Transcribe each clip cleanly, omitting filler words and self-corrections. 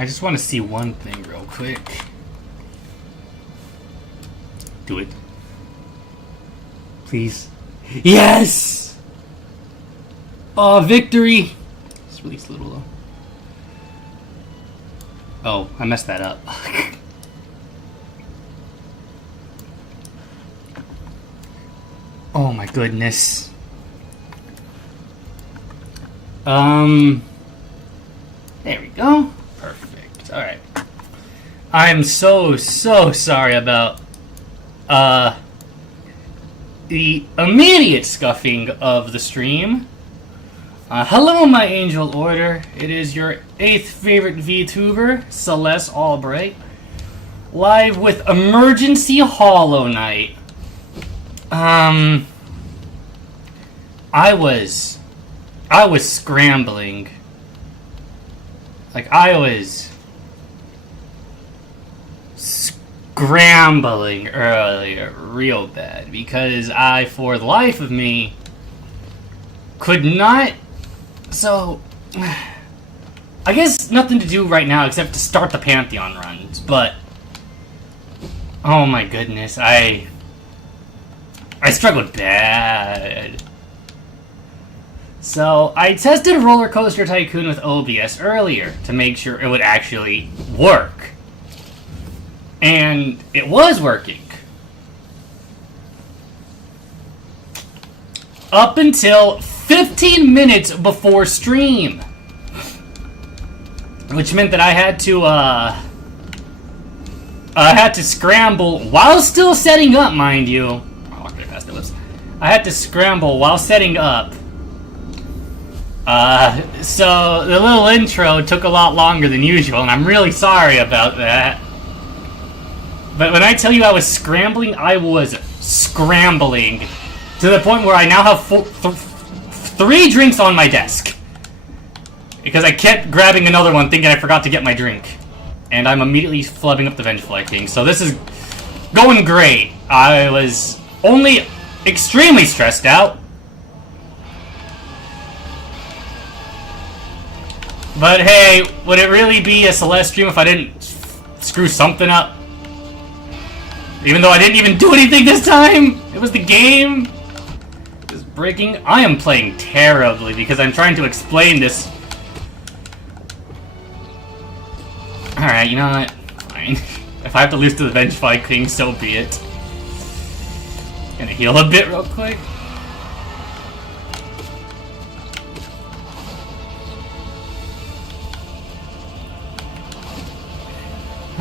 I just want to see one thing real quick. Do it. Please. Yes! Oh, victory! Let's release a little though. Oh, I messed that up. Oh my goodness. There we go. Perfect. Alright. I'm so sorry about, the immediate scuffing of the stream. Hello, my angel order. It is your 8th favorite VTuber, Celeste Albright, live with Emergency Hollow Knight. I was scrambling. Like, I was scrambling earlier real bad because I, for the life of me, could not. So, I guess nothing to do right now except to start the Pantheon runs, but oh my goodness, I struggled bad. So, I tested Roller Coaster Tycoon with OBS earlier to make sure it would actually work. And it was working. Up until 15 minutes before stream. Which meant that I had to scramble while still setting up, mind you. Oh, okay, past the lips. I had to scramble while setting up. So the little intro took a lot longer than usual, and I'm really sorry about that. But when I tell you I was scrambling, I was scrambling to the point where I now have 3 drinks on my desk. Because I kept grabbing another one thinking I forgot to get my drink. And I'm immediately flubbing up the Vengefly King. So this is going great. I was only extremely stressed out. But hey, would it really be a Celeste stream if I didn't screw something up? Even though I didn't even do anything this time! It was the game! It was breaking. I am playing terribly because I'm trying to explain this. Alright, you know what? Fine. If I have to lose to the Vengefly King, so be it. Gonna heal a bit real quick.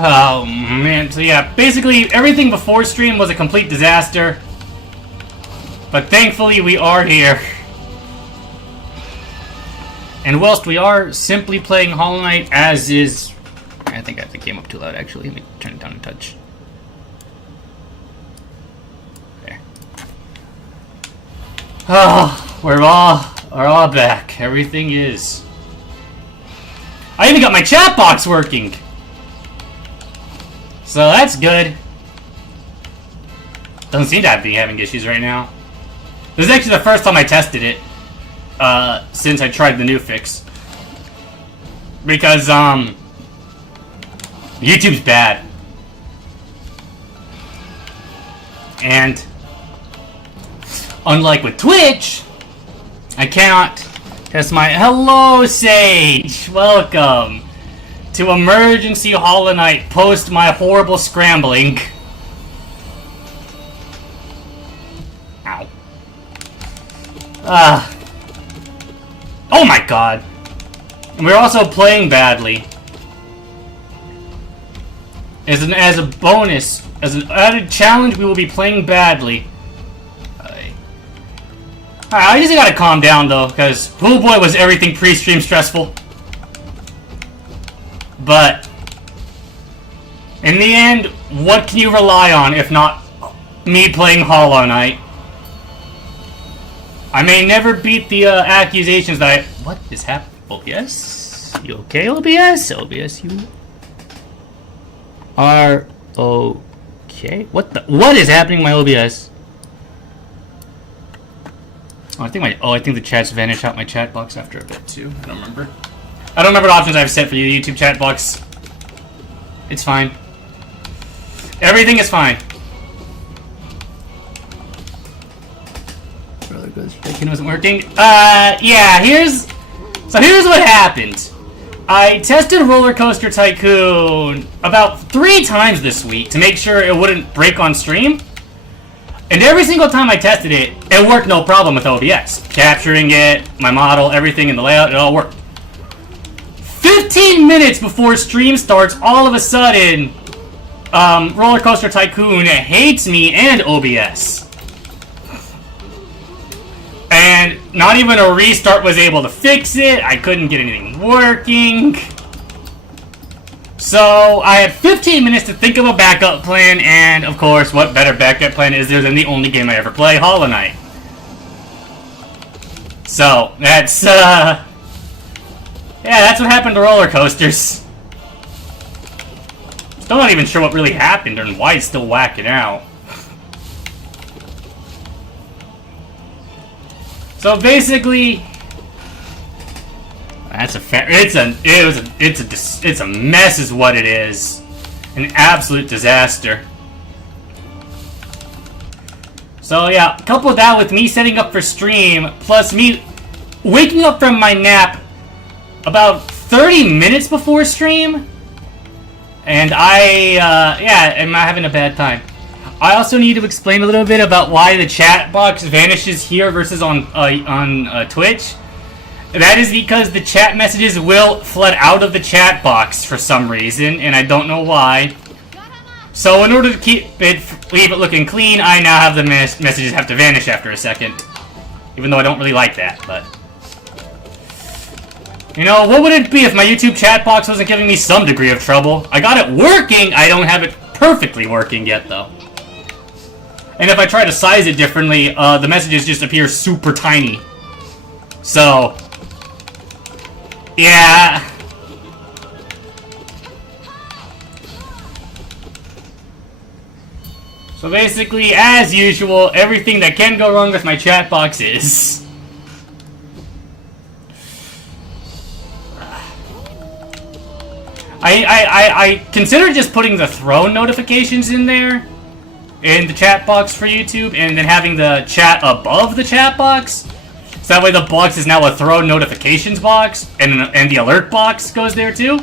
Oh man, so yeah, basically everything before stream was a complete disaster. But thankfully we are here. And whilst we are simply playing Hollow Knight as is... I think I have the game up too loud actually, let me turn it down a touch. There. Oh, we're all back. Everything is... I even got my chat box working! So that's good. Doesn't seem to be having issues right now. This is actually the first time I tested it since I tried the new fix. Because YouTube's bad. And unlike with Twitch, I cannot test my... Hello, Sage! Welcome to Emergency Hollow Knight post my horrible scrambling. Ow. Oh my god. And we're also playing badly. As a bonus, as an added challenge, we will be playing badly. Alright, I just gotta calm down though, because oh boy was everything pre-stream stressful. But in the end, what can you rely on if not me playing Hollow Knight? I may never beat the accusations that I... What is happening? OBS? You okay, OBS? OBS, you are okay? What is happening, my OBS? Oh, I think the chat's vanished out my chat box after a bit too. I don't remember what options I've set for the YouTube chat box. It's fine. Everything is fine. Roller coaster tycoon wasn't working. Yeah, here's what happened. I tested Roller Coaster Tycoon about 3 times this week to make sure it wouldn't break on stream. And every single time I tested it, it worked no problem with OBS. Capturing it, my model, everything in the layout, it all worked. 15 minutes before stream starts, all of a sudden, Roller Coaster Tycoon hates me and OBS. And not even a restart was able to fix it. I couldn't get anything working. So I had 15 minutes to think of a backup plan, and of course, what better backup plan is there than the only game I ever play, Hollow Knight. So, that's, yeah, that's what happened to roller coasters. Still not even sure what really happened and why it's still whacking out. So basically, that's a fair. It's a mess, is what it is. An absolute disaster. So yeah, couple that with me setting up for stream, plus me waking up from my nap about 30 minutes before stream, and am having a bad time. I also need to explain a little bit about why the chat box vanishes here versus on Twitch. That is because the chat messages will flood out of the chat box for some reason, and I don't know why. So in order to leave it looking clean, I now have the messages have to vanish after a second. Even though I don't really like that, but... You know, what would it be if my YouTube chat box wasn't giving me some degree of trouble? I got it working, I don't have it perfectly working yet, though. And if I try to size it differently, the messages just appear super tiny. So... yeah... So basically, as usual, everything that can go wrong with my chat box is... I considered just putting the throne notifications in there, in the chat box for YouTube, and then having the chat above the chat box. So that way the box is now a throne notifications box, and the alert box goes there too.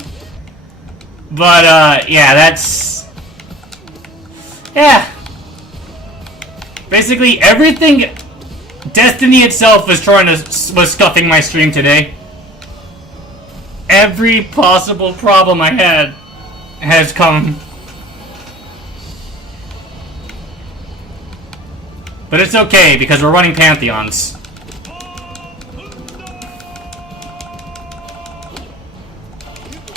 But, yeah, that's... yeah. Basically, everything... Destiny itself was scuffing my stream today. Every possible problem I had has come. But it's okay, because we're running Pantheons.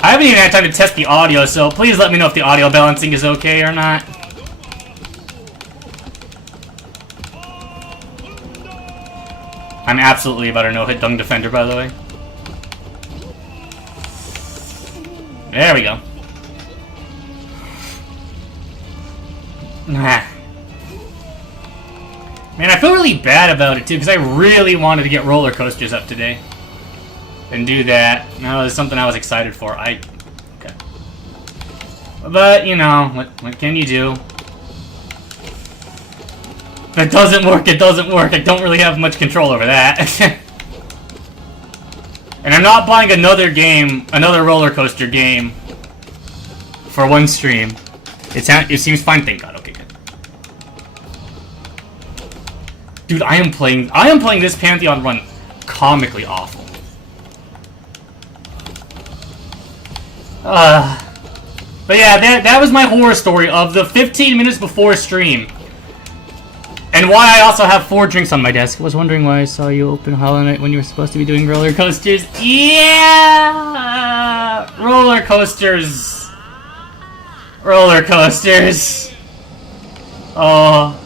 I haven't even had time to test the audio, so please let me know if the audio balancing is okay or not. I'm absolutely about a no-hit dung defender, by the way. There we go. Nah. Man, I feel really bad about it, too, because I really wanted to get roller coasters up today. And do that. No, it's something I was excited for. Okay. But, you know, what can you do? If it doesn't work, it doesn't work. I don't really have much control over that. And I'm not buying another roller coaster game for one stream. It seems fine, thank God. Okay, good. Dude, I am playing this Pantheon run comically awful. But yeah, that was my horror story of the 15 minutes before stream. And why I also have 4 drinks on my desk. I was wondering why I saw you open Hollow Knight when you were supposed to be doing roller coasters. Yeah! Roller coasters. Roller coasters. Oh.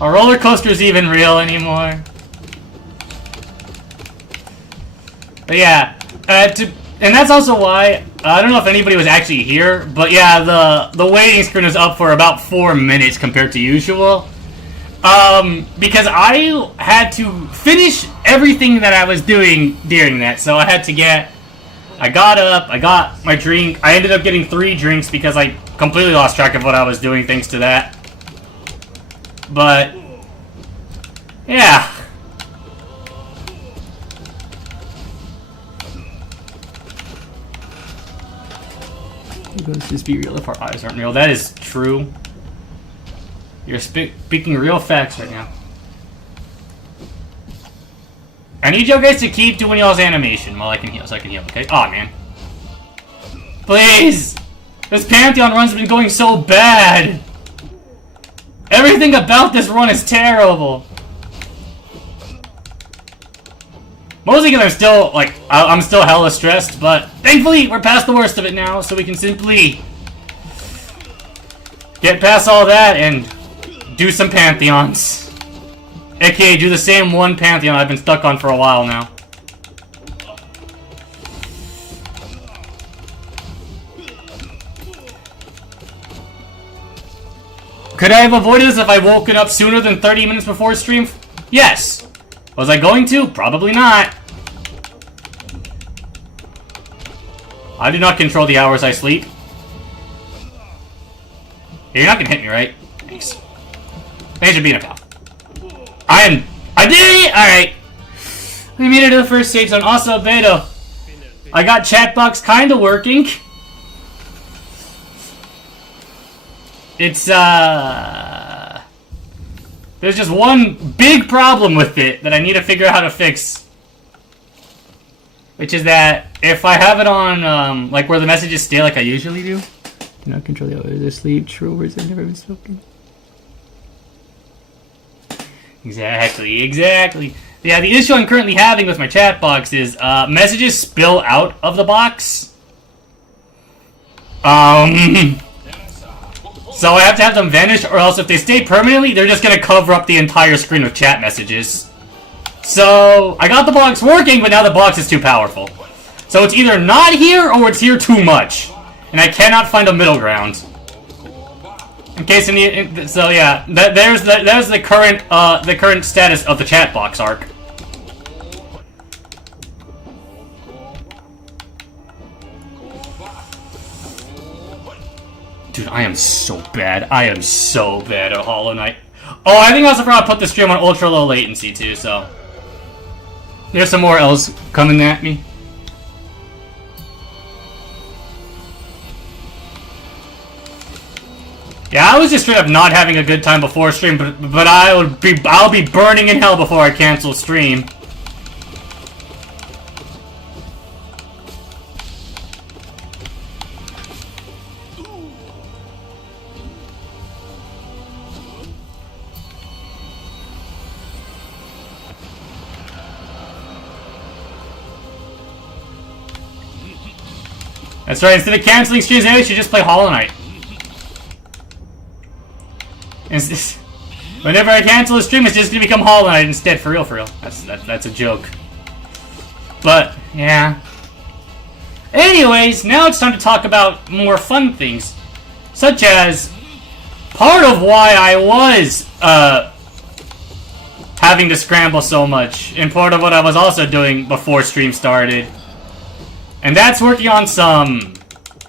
Are roller coasters even real anymore? But yeah, and that's also why, I don't know if anybody was actually here, but yeah, the waiting screen was up for about 4 minutes compared to usual. Because I had to finish everything that I was doing during that, so I had to get I got up, I got my drink. I ended up getting 3 drinks because I completely lost track of what I was doing thanks to that. But, yeah. Let's just be real if our eyes aren't real. That is true. You're speaking real facts right now. I need you guys to keep doing y'all's animation while I can heal, so I can heal, okay? Aw, man. Please! This Pantheon run's been going so bad! Everything about this run is terrible! Mostly because I'm still, like, I'm still hella stressed, but thankfully we're past the worst of it now, so we can simply get past all that and do some Pantheons. AKA do the same one Pantheon I've been stuck on for a while now. Could I have avoided this if I woken up sooner than 30 minutes before stream? Yes. Was I going to? Probably not. I do not control the hours I sleep. You're not gonna hit me, right? Thanks. Thanks for being a pal. I did it! Alright. We made it to the first stage zone. Also, Beto, I got chatbox kinda working. It's, there's just one big problem with it that I need to figure out how to fix. Which is that if I have it on, like, where the messages stay like I usually do. Do not control the hours of sleep. True words have never been spoken. Exactly, exactly. Yeah, the issue I'm currently having with my chat box is messages spill out of the box. So I have to have them vanish, or else if they stay permanently, they're just gonna cover up the entire screen with chat messages. So I got the box working, but now the box is too powerful. So it's either not here or it's here too much, and I cannot find a middle ground. In case any, so yeah, there's the current status of the chat box arc. Dude, I am so bad. I am so bad at Hollow Knight. Oh, I think I also forgot to put the stream on ultra low latency too. So there's some more L's coming at me. Yeah, I was just straight up not having a good time before stream, but I'll be burning in hell before I cancel stream. That's right, instead of canceling streams, maybe I should just play Hollow Knight. Whenever I cancel a stream, it's just gonna become Hollow Knight instead, for real, for real. That's a joke. But, yeah. Anyways, now it's time to talk about more fun things. Such as, part of why I was, having to scramble so much, and part of what I was also doing before stream started. And that's working on some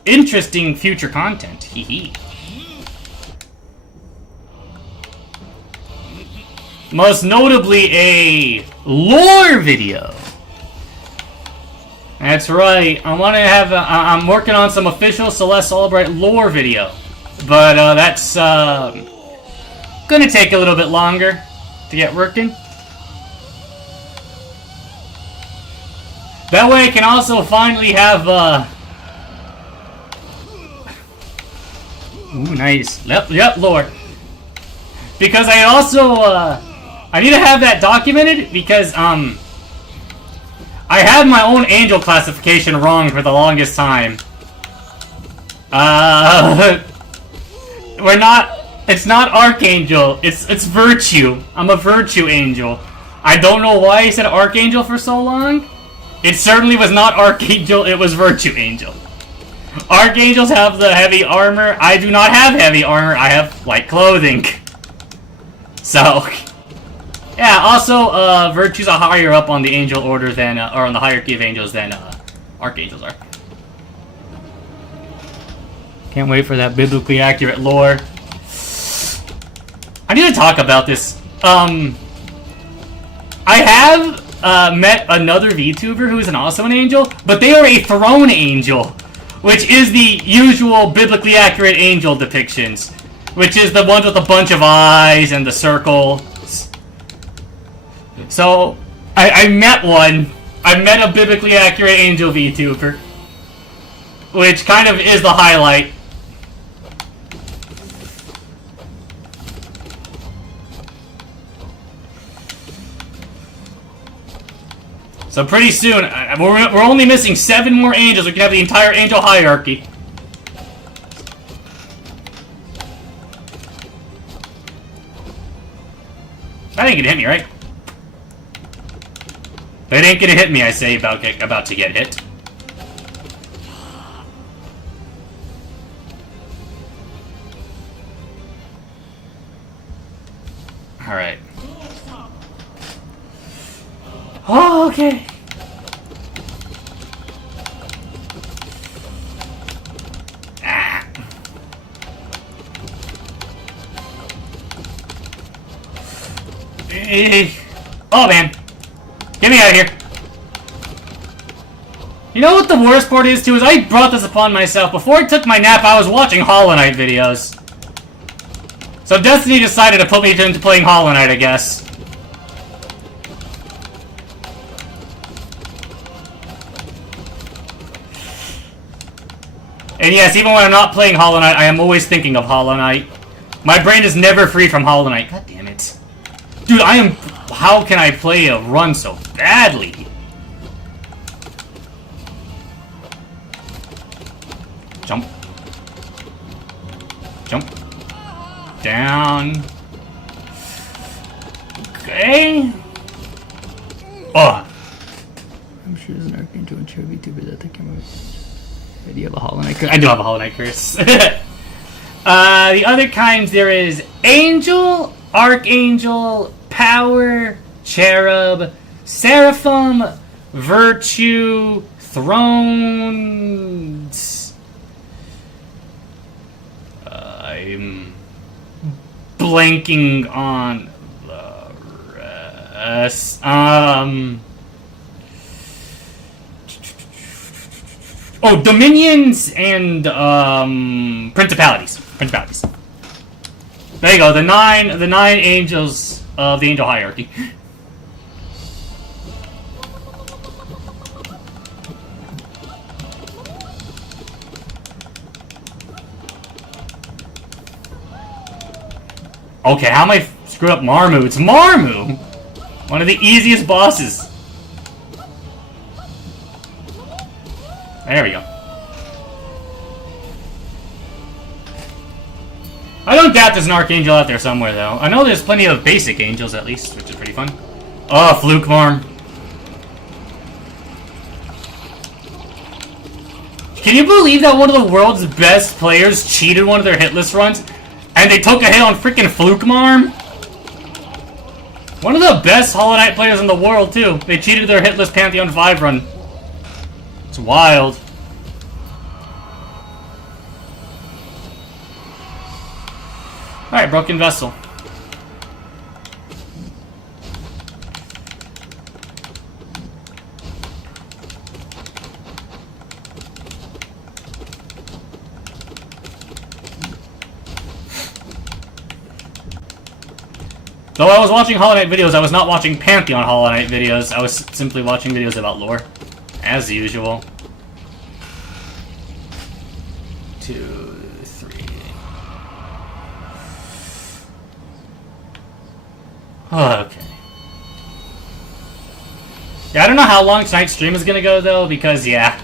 interesting future content. Hee. Most notably a lore video. That's right. I'm working on some official Celeste Albright lore video. But that's gonna take a little bit longer to get working. That way I can also finally have, ooh, nice. Yep, lore. Because I also, I need to have that documented because, I had my own angel classification wrong for the longest time. It's not Archangel, it's Virtue. I'm a Virtue Angel. I don't know why I said Archangel for so long. It certainly was not Archangel, it was Virtue Angel. Archangels have the heavy armor. I do not have heavy armor, I have light clothing. So, yeah, also, Virtues are higher up on the angel order than, or on the hierarchy of angels than, Archangels are. Can't wait for that biblically accurate lore. I need to talk about this. I have met another VTuber who is also an angel, but they are a throne angel, which is the usual biblically accurate angel depictions, which is the ones with a bunch of eyes and the circles. So, I met one. I met a biblically accurate angel VTuber, which kind of is the highlight. So pretty soon, we're only missing 7 more angels. We can have the entire angel hierarchy. That ain't gonna hit me, right? That ain't gonna hit me, I say, about to get hit. Alright. Oh, okay. Ah. Oh, man. Get me out of here. You know what the worst part is, too, is I brought this upon myself. Before I took my nap, I was watching Hollow Knight videos. So Destiny decided to put me into playing Hollow Knight, I guess. And yes, even when I'm not playing Hollow Knight, I am always thinking of Hollow Knight. My brain is never free from Hollow Knight. God damn it. Dude, I am... How can I play a run so badly? Jump. Jump. Down. Okay. Oh. I'm sure there's an Archangel and Cherry VTuber that they can move. Do you have a Hollow Knight curse? I do have a Hollow Knight curse. The other kinds, there is Angel, Archangel, Power, Cherub, Seraphim, Virtue, Thrones. I'm blanking on the rest. Oh, dominions and principalities. Principalities. There you go. The nine angels of the angel hierarchy. Okay, how am I screwed up Marmu? It's Marmu! One of the easiest bosses. There we go. I don't doubt there's an Archangel out there somewhere, though. I know there's plenty of basic angels, at least, which is pretty fun. Oh, Fluke Marm. Can you believe that one of the world's best players cheated one of their hitless runs, and they took a hit on freaking Fluke Marm? One of the best Hollow Knight players in the world, too. They cheated their hitless Pantheon 5 run. It's wild. Alright, Broken Vessel. Though I was watching Hollow Knight videos, I was not watching Pantheon Hollow Knight videos. I was simply watching videos about lore. As usual. 2, 3. Okay. Yeah, I don't know how long tonight's stream is gonna go, though, because, yeah.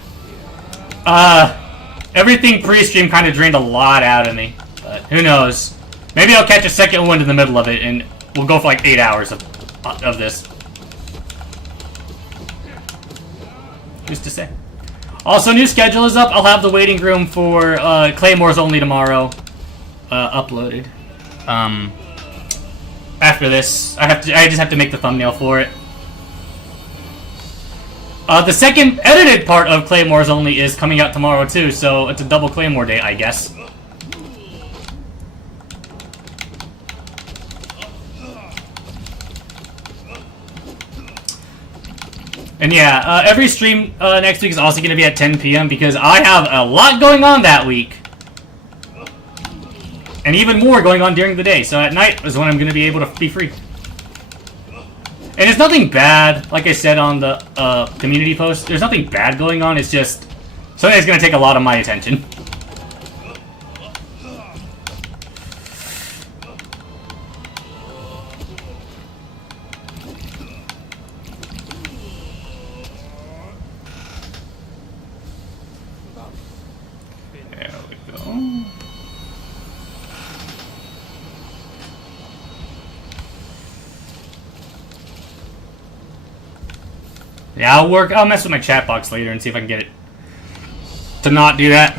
Everything pre-stream kind of drained a lot out of me. But who knows? Maybe I'll catch a second one in the middle of it, and we'll go for like 8 hours of this. Who's to say? Also, new schedule is up. I'll have the waiting room for Claymore's Only tomorrow uploaded. After this, I just have to make the thumbnail for it. The second edited part of Claymore's Only is coming out tomorrow too, so it's a double Claymore day, I guess. And yeah, every stream next week is also going to be at 10 p.m. because I have a lot going on that week. And even more going on during the day. So at night is when I'm going to be able to be free. And it's nothing bad, like I said on the community post. There's nothing bad going on. It's just something that's going to take a lot of my attention. There we go. Yeah, I'll mess with my chat box later and see if I can get it to not do that.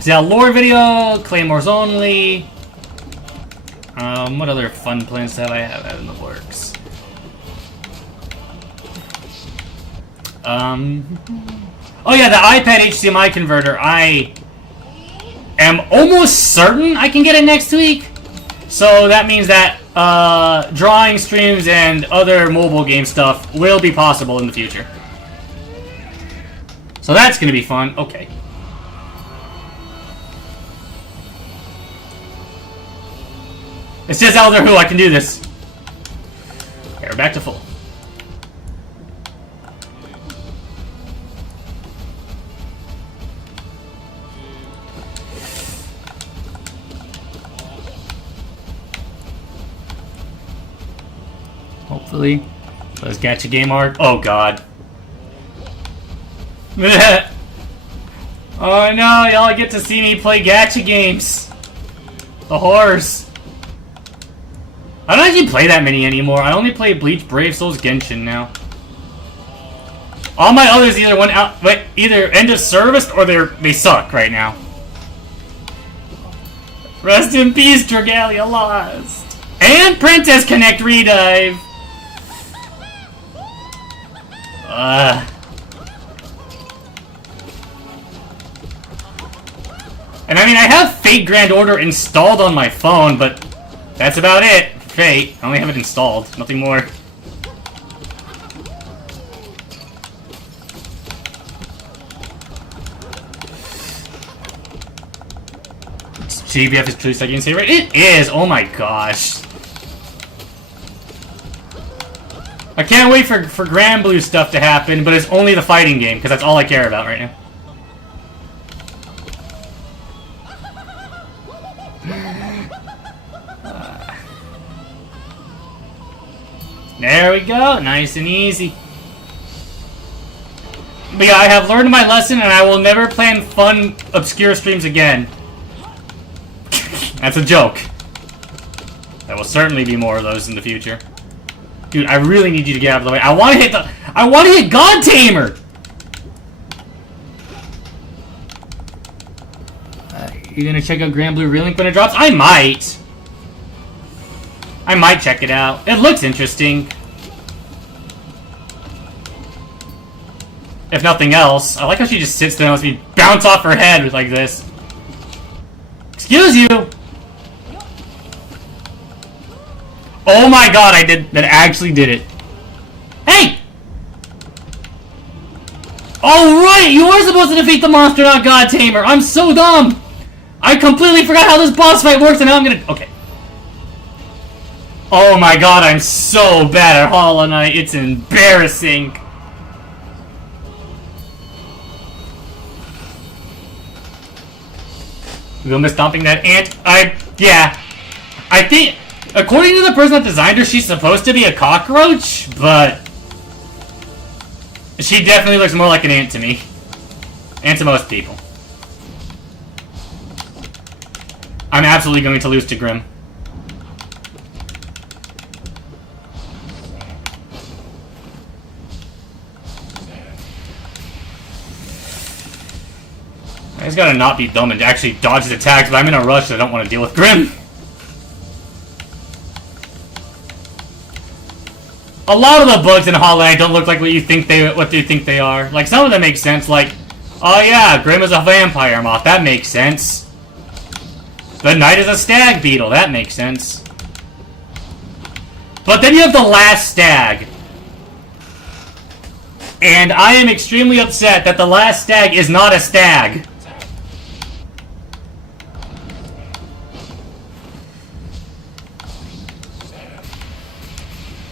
So yeah, lore video, claymores only. What other fun plans have I have in the works? Oh yeah, the iPad HDMI converter. I am almost certain I can get it next week. So that means that drawing streams and other mobile game stuff will be possible in the future. So that's going to be fun. Okay. It's just Elder Who. I can do this. Okay, we're back to full. Hopefully. Let's gacha game art. Oh god. Oh no, y'all get to see me play gacha games. The horrors. I don't actually play that many anymore. I only play Bleach, Brave Souls, Genshin now. All my others either went out, either end of service or they suck right now. Rest in peace, Dragalia Lost. And Princess Connect Redive. And I mean, I have Fate Grand Order installed on my phone, but that's about it. Fate. I only have it installed. Nothing more. GBF is truly second favorite. It is! Oh my gosh. I can't wait for Grand Blue stuff to happen, but it's only the fighting game, because that's all I care about right now. There we go, nice and easy. But yeah, I have learned my lesson, and I will never plan fun, obscure streams again. That's a joke. There will certainly be more of those in the future. Dude, I really need you to get out of the way. I want to hit God Tamer! You gonna check out Grand Blue Relink when it drops? I might. I might check it out. It looks interesting. If nothing else. I like how she just sits there and lets me bounce off her head like this. Excuse you! Oh my god, that actually did it. Hey! Oh right, you were supposed to defeat the monster, not God Tamer. I'm so dumb. I completely forgot how this boss fight works, and now I'm gonna... Okay. Oh my god, I'm so bad at Hollow Knight. It's embarrassing. We will miss stomping that ant. Yeah. I think, according to the person that designed her, she's supposed to be a cockroach, but she definitely looks more like an ant to me. And to most people. I'm absolutely going to lose to Grim. I just gotta not be dumb and actually dodge his attacks, but I'm in a rush, so I don't want to deal with Grim. A lot of the bugs in Hollow Knight don't look like what you think they are. Like, some of them make sense, like, oh yeah, Grim is a vampire moth, that makes sense. The Knight is a stag beetle, that makes sense. But then you have the last stag. And I am extremely upset that the last stag is not a stag.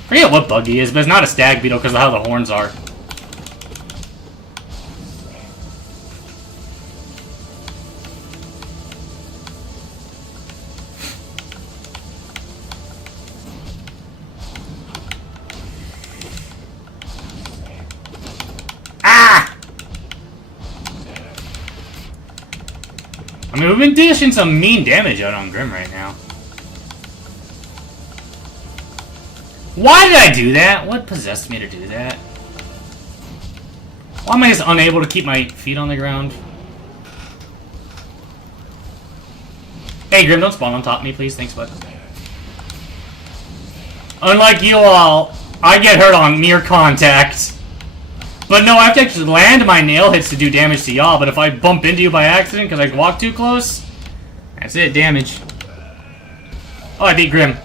I forget what bug he is, but it's not a stag beetle because of how the horns are. Ah! I mean, we've been dishing some mean damage out on Grim right now. Why did I do that? What possessed me to do that? Why am I just unable to keep my feet on the ground? Hey, Grim, don't spawn on top of me, please. Thanks, bud. Unlike you all, I get hurt on mere contact. But no, I have to actually land my nail hits to do damage to y'all, but if I bump into you by accident because I walk too close, that's it, damage. Oh, I beat Grim.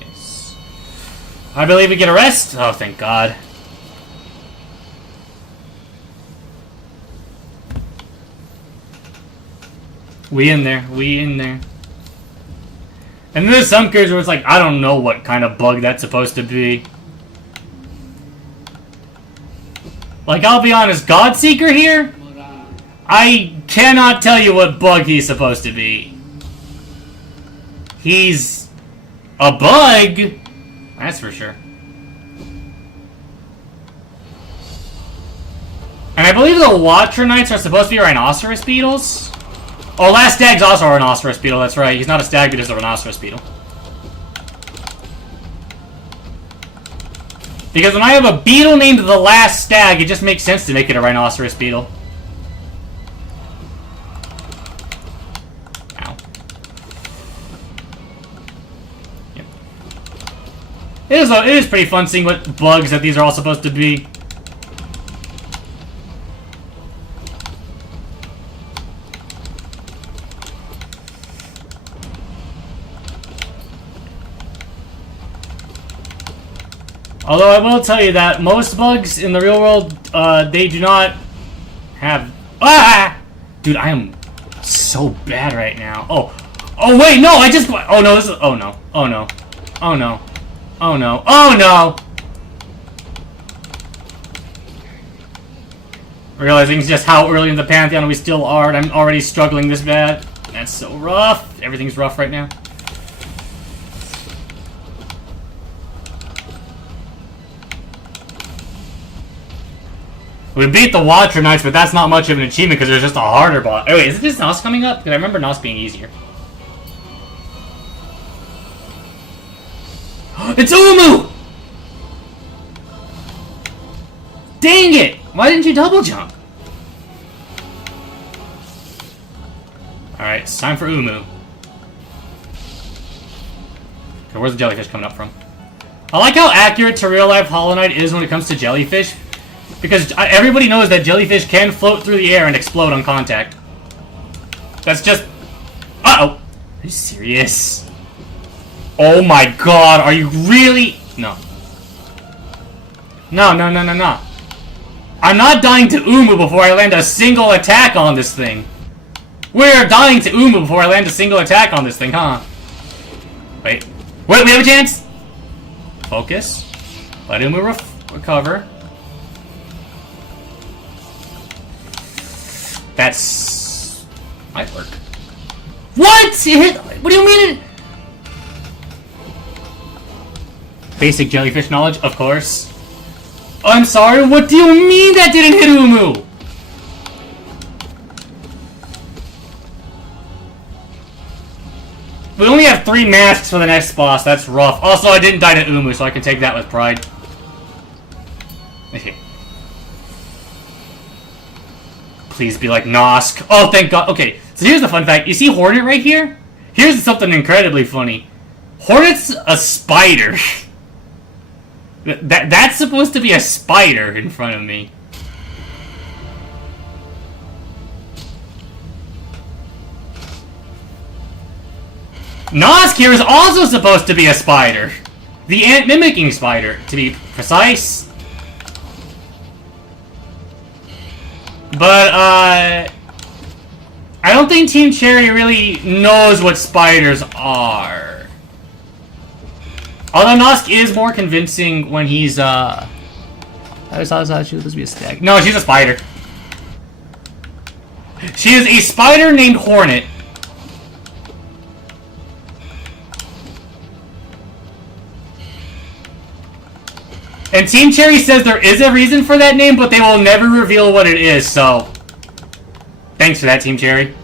Yes. I believe we get a rest. Oh, thank God. We in there. We in there. And then there's some characters where it's like, I don't know what kind of bug that's supposed to be. Like, I'll be honest, Godseeker here? I cannot tell you what bug he's supposed to be. He's a bug, that's for sure. And I believe the Watcher Knights are supposed to be rhinoceros beetles. Oh, last stag's also a rhinoceros beetle, that's right. He's not a stag, but he's a rhinoceros beetle. Because when I have a beetle named the last stag, it just makes sense to make it a rhinoceros beetle. Ow. Yep. It is pretty fun seeing what bugs that these are all supposed to be. Although I will tell you that most bugs in the real world, they do not have... Ah! Dude, I am so bad right now. Oh. Oh, wait, no, I just... Oh, no, this is... Oh, no. Oh, no. Oh, no. Oh, no. Oh, no! Realizing just how early in the Pantheon we still are, and I'm already struggling this bad. That's so rough. Everything's rough right now. We beat the Watcher Knights, but that's not much of an achievement because there's just a harder boss. Oh, wait, is it just Nos coming up? Because I remember Nos being easier. It's Umu! Dang it! Why didn't you double jump? Alright, it's time for Umu. Okay, where's the jellyfish coming up from? I like how accurate to real-life Hollow Knight is when it comes to jellyfish. Because everybody knows that jellyfish can float through the air and explode on contact. That's just... Uh-oh! Are you serious? Oh my god, are you really... No. No, no, no, no, no. I'm not dying to Umu before I land a single attack on this thing. We're dying to Umu before I land a single attack on this thing, huh? Wait. Wait, we have a chance! Focus. Let Umu recover. That's... might work. What?! It hit... What do you mean it... Basic jellyfish knowledge, of course. I'm sorry, what do you mean that didn't hit Umu? We only have 3 masks for the next boss, that's rough. Also, I didn't die to Umu, so I can take that with pride. Please be like Nosk. Oh, thank God. Okay, so here's the fun fact. You see Hornet right here? Here's something incredibly funny. Hornet's a spider. That's supposed to be a spider in front of me. Nosk here is also supposed to be a spider. The ant mimicking spider, to be precise. But, I don't think Team Cherry really knows what spiders are. Although Nosk is more convincing when he's, I just thought she was supposed to be a stag. No, she's a spider. She is a spider named Hornet. And Team Cherry says there is a reason for that name, but they will never reveal what it is, so... Thanks for that, Team Cherry.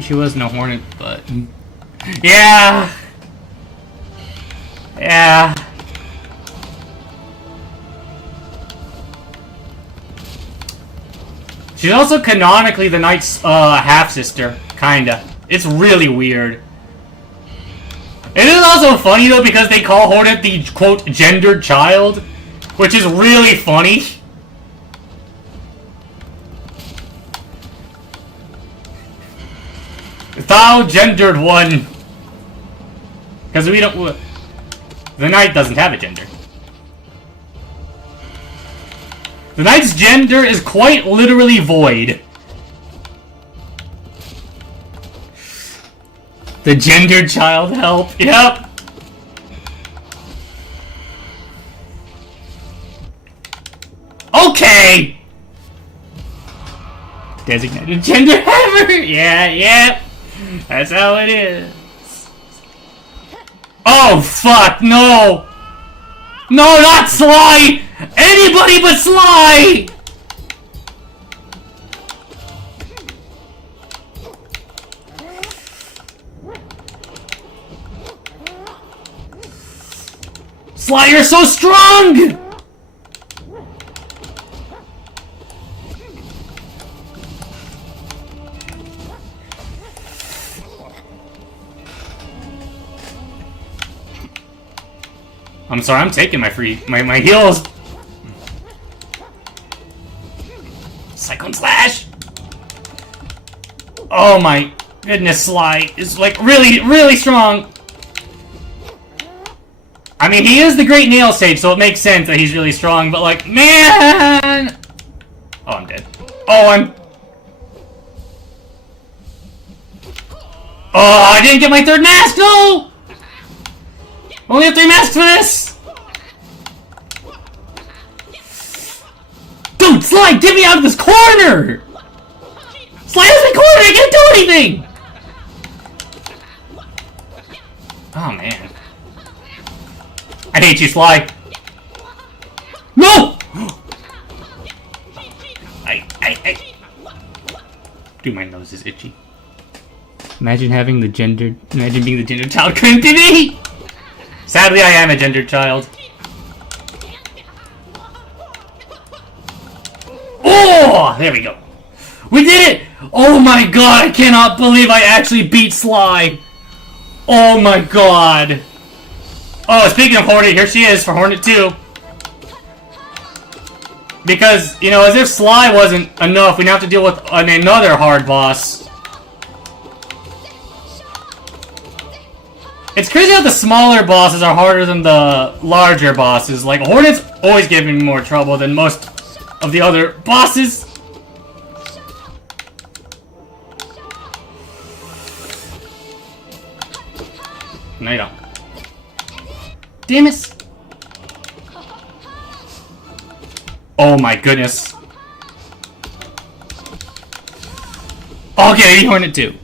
She was no Hornet, but... Yeah! Yeah... She's also canonically the Knight's half-sister, kinda. It's really weird. It is also funny, though, because they call Hornet the, quote, gendered child, which is really funny. Thou gendered one. Because we don't... The Knight doesn't have a gender. The Knight's gender is quite literally void. The gendered child help. Yep. Okay. Designated gender ever. Yeah, yeah. That's how it is. Oh, fuck, no. No, not Sly. Anybody but Sly. Sly, you're so strong! I'm sorry, I'm taking my my heals. Cyclone Slash! Oh my goodness, Sly is like really strong. I mean, he is the Great Nail Sage, so it makes sense that he's really strong, but like, man! Oh, I'm dead. Oh, Oh, I didn't get my third mask, no! Only have 3 masks for this! Dude, Sly, get me out of this corner! Sly has me cornered, I can't do anything! Oh, man. I hate you, Sly. No! Dude, my nose is itchy. Imagine being the gendered child couldn't be me! Sadly, I am a gendered child. Oh! There we go. We did it! Oh my god, I cannot believe I actually beat Sly. Oh my god. Oh, speaking of Hornet, here she is for Hornet 2. Because, you know, as if Sly wasn't enough, we now have to deal with another hard boss. It's crazy how the smaller bosses are harder than the larger bosses. Like, Hornet's always giving me more trouble than most of the other bosses. No, you don't. Damn it! Oh my goodness. Okay, Hornet 2.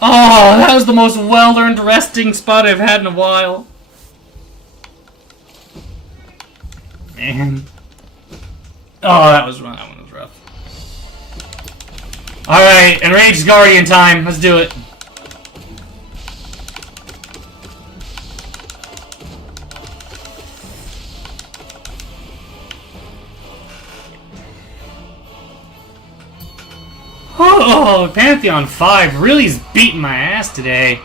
Oh, that was the most well-earned resting spot I've had in a while. Man. Oh, that one was rough. Alright, Enraged Guardian time. Let's do it. Oh, Pantheon 5 really is beating my ass today.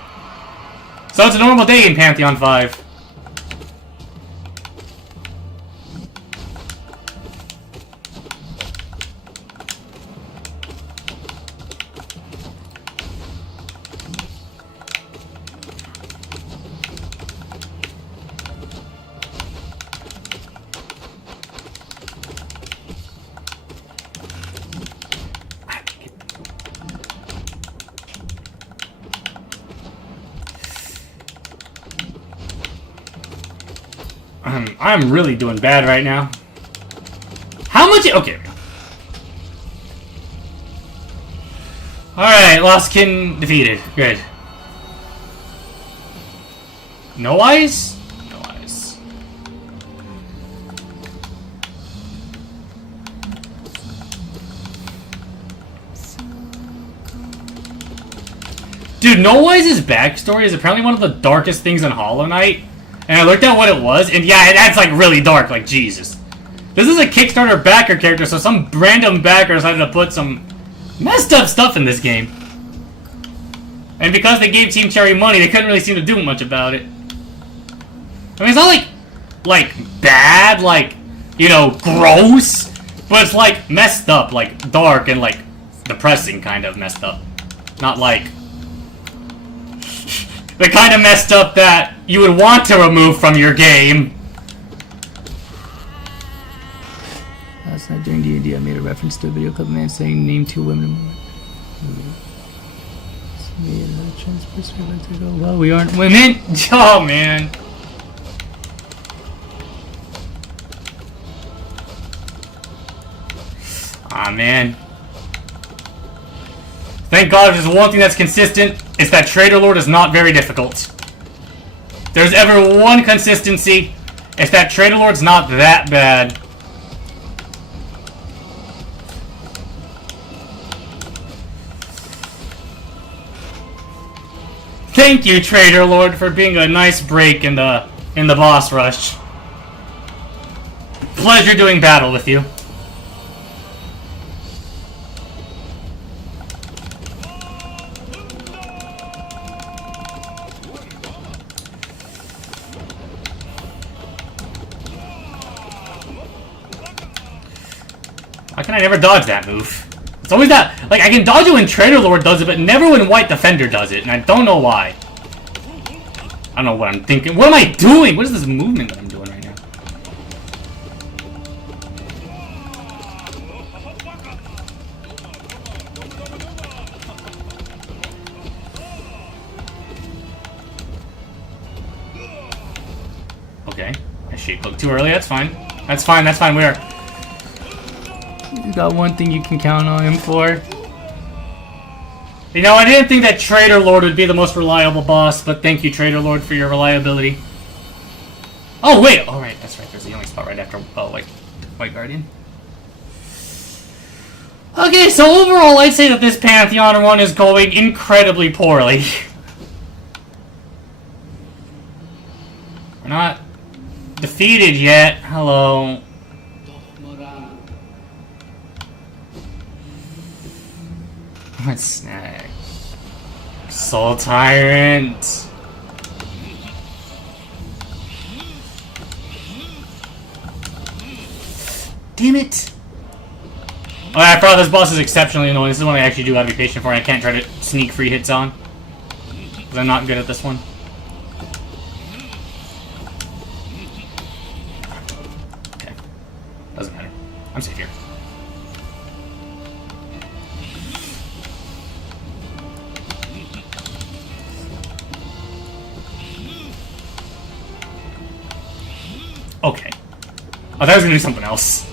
So it's a normal day in Pantheon 5. I'm really doing bad right now. How much? Okay. Alright, Lost Kin defeated. Good. No eyes? No eyes. Dude, No Wise's backstory is apparently one of the darkest things in Hollow Knight. And I looked at what it was, and yeah, that's like really dark, like Jesus. This is a Kickstarter backer character, so some random backer decided to put some messed up stuff in this game. And because they gave Team Cherry money, they couldn't really seem to do much about it. I mean, it's not like bad, like, you know, gross, but it's like messed up, like dark and like depressing kind of messed up. Not like the kind of messed up that you would want to remove from your game. Last night during D&D, I made a reference to a video clip of a man saying, "Name 2 women." Me and another trans person would like to go, well, we aren't women. Oh, man. Aw, man. Thank God if there's one thing that's consistent, it's that Trader Lord is not very difficult. If there's ever one consistency, it's that Trader Lord's not that bad. Thank you, Trader Lord, for being a nice break in the boss rush. Pleasure doing battle with you. Why can I never dodge that move? It's always that, like, I can dodge it when Trader Lord does it, but never when White Defender does it, and I don't know why. I don't know what I'm thinking. What am I doing? What is this movement that I'm doing right now? Okay. I shape clicked too early, that's fine. That's fine, that's fine, we're... You got one thing you can count on him for. You know, I didn't think that Trader Lord would be the most reliable boss, but thank you, Trader Lord, for your reliability. Oh, wait! Oh, right, that's right. There's the only spot right after White Guardian. Okay, so overall, I'd say that this Pantheon run is going incredibly poorly. We're not defeated yet. Hello. What's next? Soul Tyrant. Damn it! Oh, I thought this boss is exceptionally annoying. This is one I actually do have to be patient for, and I can't try to sneak free hits on. Because I'm not good at this one. Okay. Doesn't matter. I'm safe here. Okay. I thought I was gonna do something else.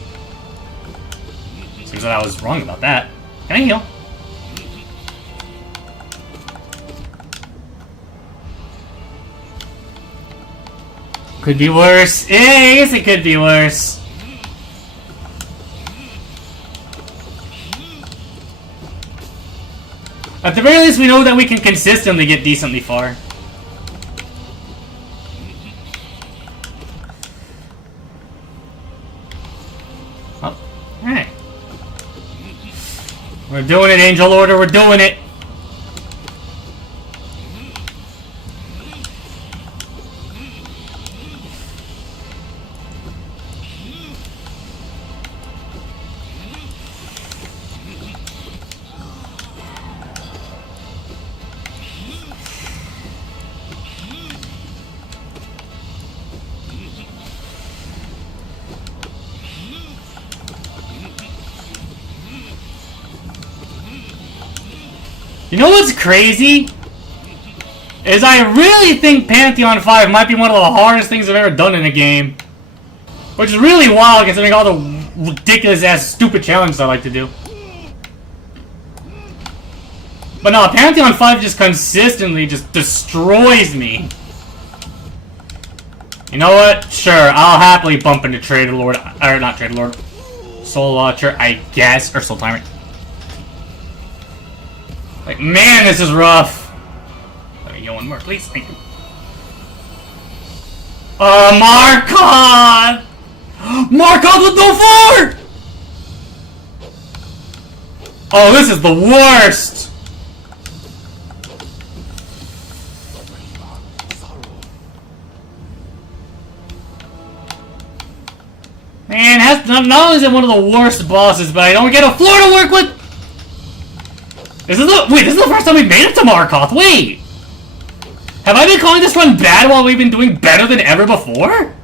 Seems that I was wrong about that. Can I heal? Could be worse. Yeah, I guess it could be worse. At the very least, we know that we can consistently get decently far. Alright. We're doing it, Angel Order, we're doing it! You know what's crazy? is I really think Pantheon 5 might be one of the hardest things I've ever done in a game. Which is really wild considering all the ridiculous ass stupid challenges I like to do. But no, Pantheon 5 just consistently just destroys me. You know what? Sure, I'll happily bump into Trader Lord, or not Trader Lord, Soul Watcher, I guess, or Soul Tyrant. Like, man, this is rough. Let me get one more, please. Thank you. Markov! Markov with no forward! Oh, this is the worst! Man, that's not only is it one of the worst bosses, but I don't get a floor to work with! This is the first time we've made it to Markov. Wait! Have I been calling this run bad while we've been doing better than ever before?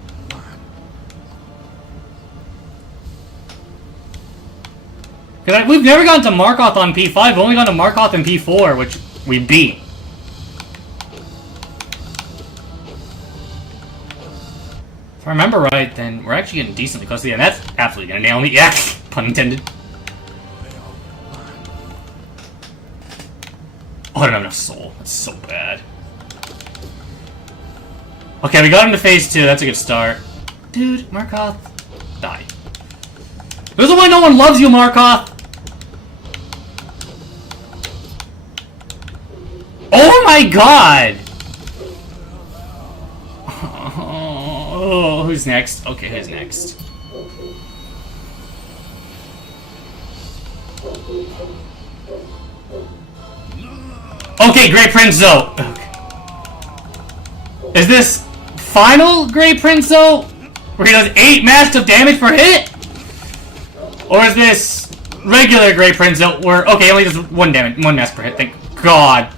Because we've never gotten to Markov on P5, we've only gotten to Markov in P4, which we beat. If I remember right, then we're actually getting decently close to the end. That's absolutely gonna nail me. Yeah, pun intended. Oh, I don't have enough soul. That's so bad. Okay, we got him to phase 2. That's a good start. Dude, Markov, die. This is why no one loves you, Markov. Oh my god! Oh, who's next? Okay, who's next? Okay, Great Prince Zoe. Okay. Is this final Great Prince Zoe? Where he does 8 massive damage per hit? Or is this regular Great Prince Zoe where, okay, he only does 1 damage, 1 mass per hit, thank god.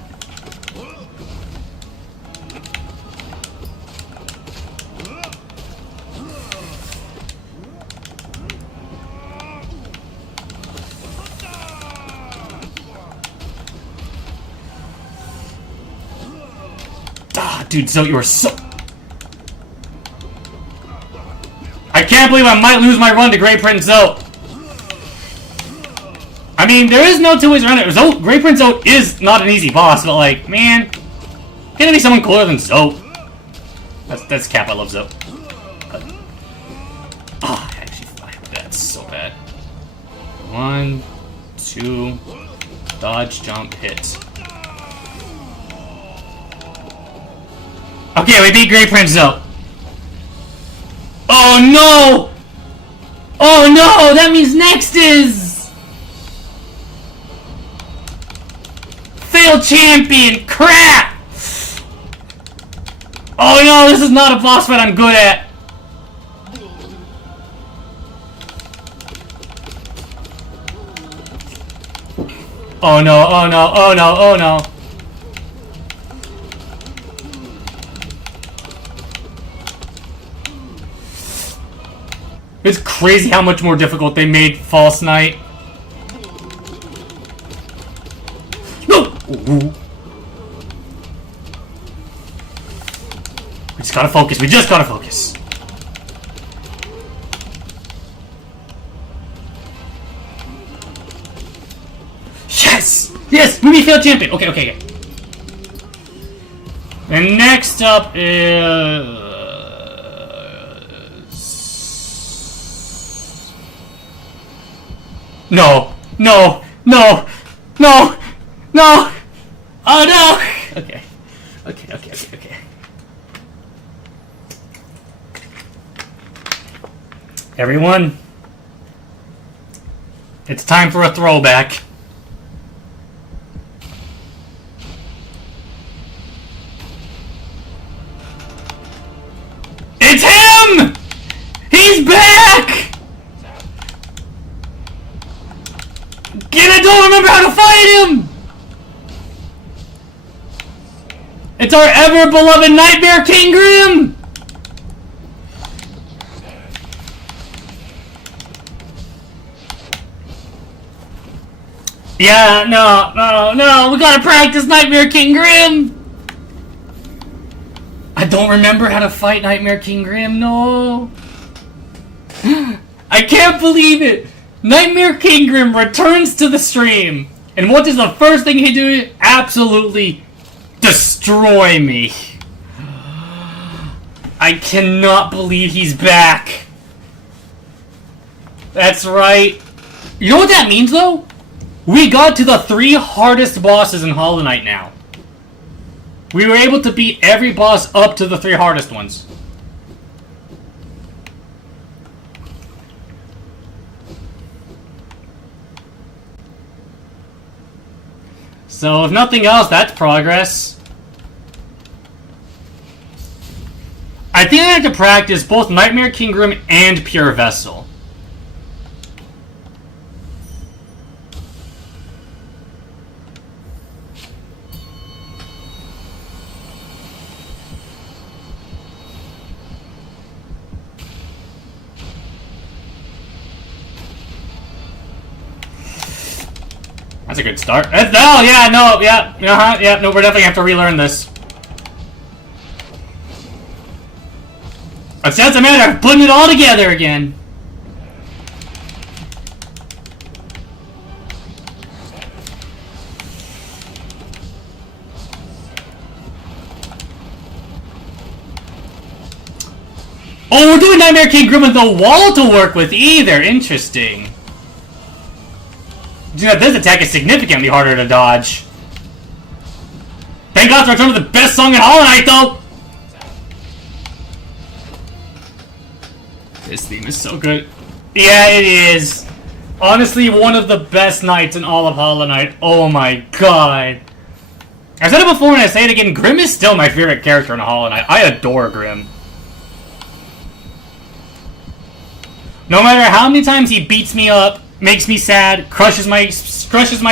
Dude, Zoe, you are so... I can't believe I might lose my run to Great Prince Zoe. I mean, there is no two ways around it. Zoe, Great Prince Zoe is not an easy boss, but like, man, can it be someone cooler than Zoe? That's cap, I love Zoe. But, oh, that's so bad. 1, 2, dodge, jump, hit. Okay, we beat Great Prince Zoe. Oh no! Oh no! That means next is... Failed Champion! Crap! Oh no, this is not a boss fight I'm good at. Oh no, oh no, oh no, oh no. It's crazy how much more difficult they made False Knight. No! Ooh. We just gotta focus, we just gotta focus. Yes! Yes! We beat Failed Champion! Okay, okay, okay. And next up is... No! No! No! No! No! Oh no! Okay. Okay, okay, okay, okay. Everyone, it's time for a throwback. It's him! He's back! And I don't remember how to fight him! It's our ever-beloved Nightmare King Grim! Yeah, no, we gotta practice Nightmare King Grim! don't remember how to fight Nightmare King Grim, no! I can't believe it! Nightmare King Grim returns to the stream! And what is the first thing he do? Absolutely destroy me. I cannot believe he's back. That's right. You know what that means, though? We got to the 3 hardest bosses in Hollow Knight now. We were able to beat every boss up to the 3 hardest ones. So, if nothing else, that's progress. I think I have to practice both Nightmare King Grim and Pure Vessel. That's a good start. Oh, yeah, no, yeah, yeah, no, we're definitely have to relearn this. It's just a matter of putting it all together again. Oh, we're doing Nightmare King Grim with the wall to work with either. Interesting. Dude, this attack is significantly harder to dodge. Thank God for return to the best song in Hollow Knight, though! This theme is so good. Yeah, it is. Honestly, one of the best nights in all of Hollow Knight. Oh my god. I said it before and I say it again, Grim is still my favorite character in Hollow Knight. I adore Grim. No matter how many times he beats me up, makes me sad, crushes my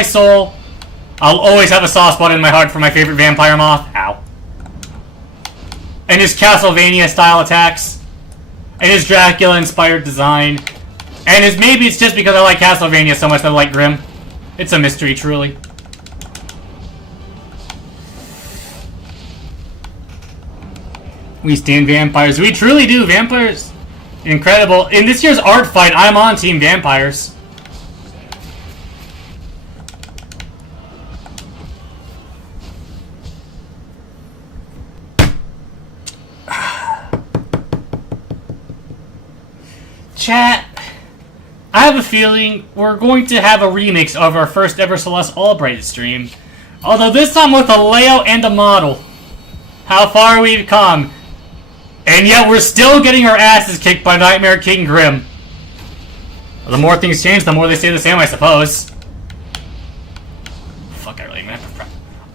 soul, I'll always have a soft spot in my heart for my favorite vampire moth. Ow. And his Castlevania style attacks. And his Dracula inspired design. And maybe it's just because I like Castlevania so much that I like Grim. It's a mystery, truly. We stand vampires. We truly do. Vampires. Incredible. In this year's art fight, I'm on Team Vampires. Chat, I have a feeling we're going to have a remix of our first ever Celeste Albright stream. Although this time with a layout and a model. How far we've come. And yet we're still getting our asses kicked by Nightmare King Grim. The more things change, the more they stay the same, I suppose. Fuck,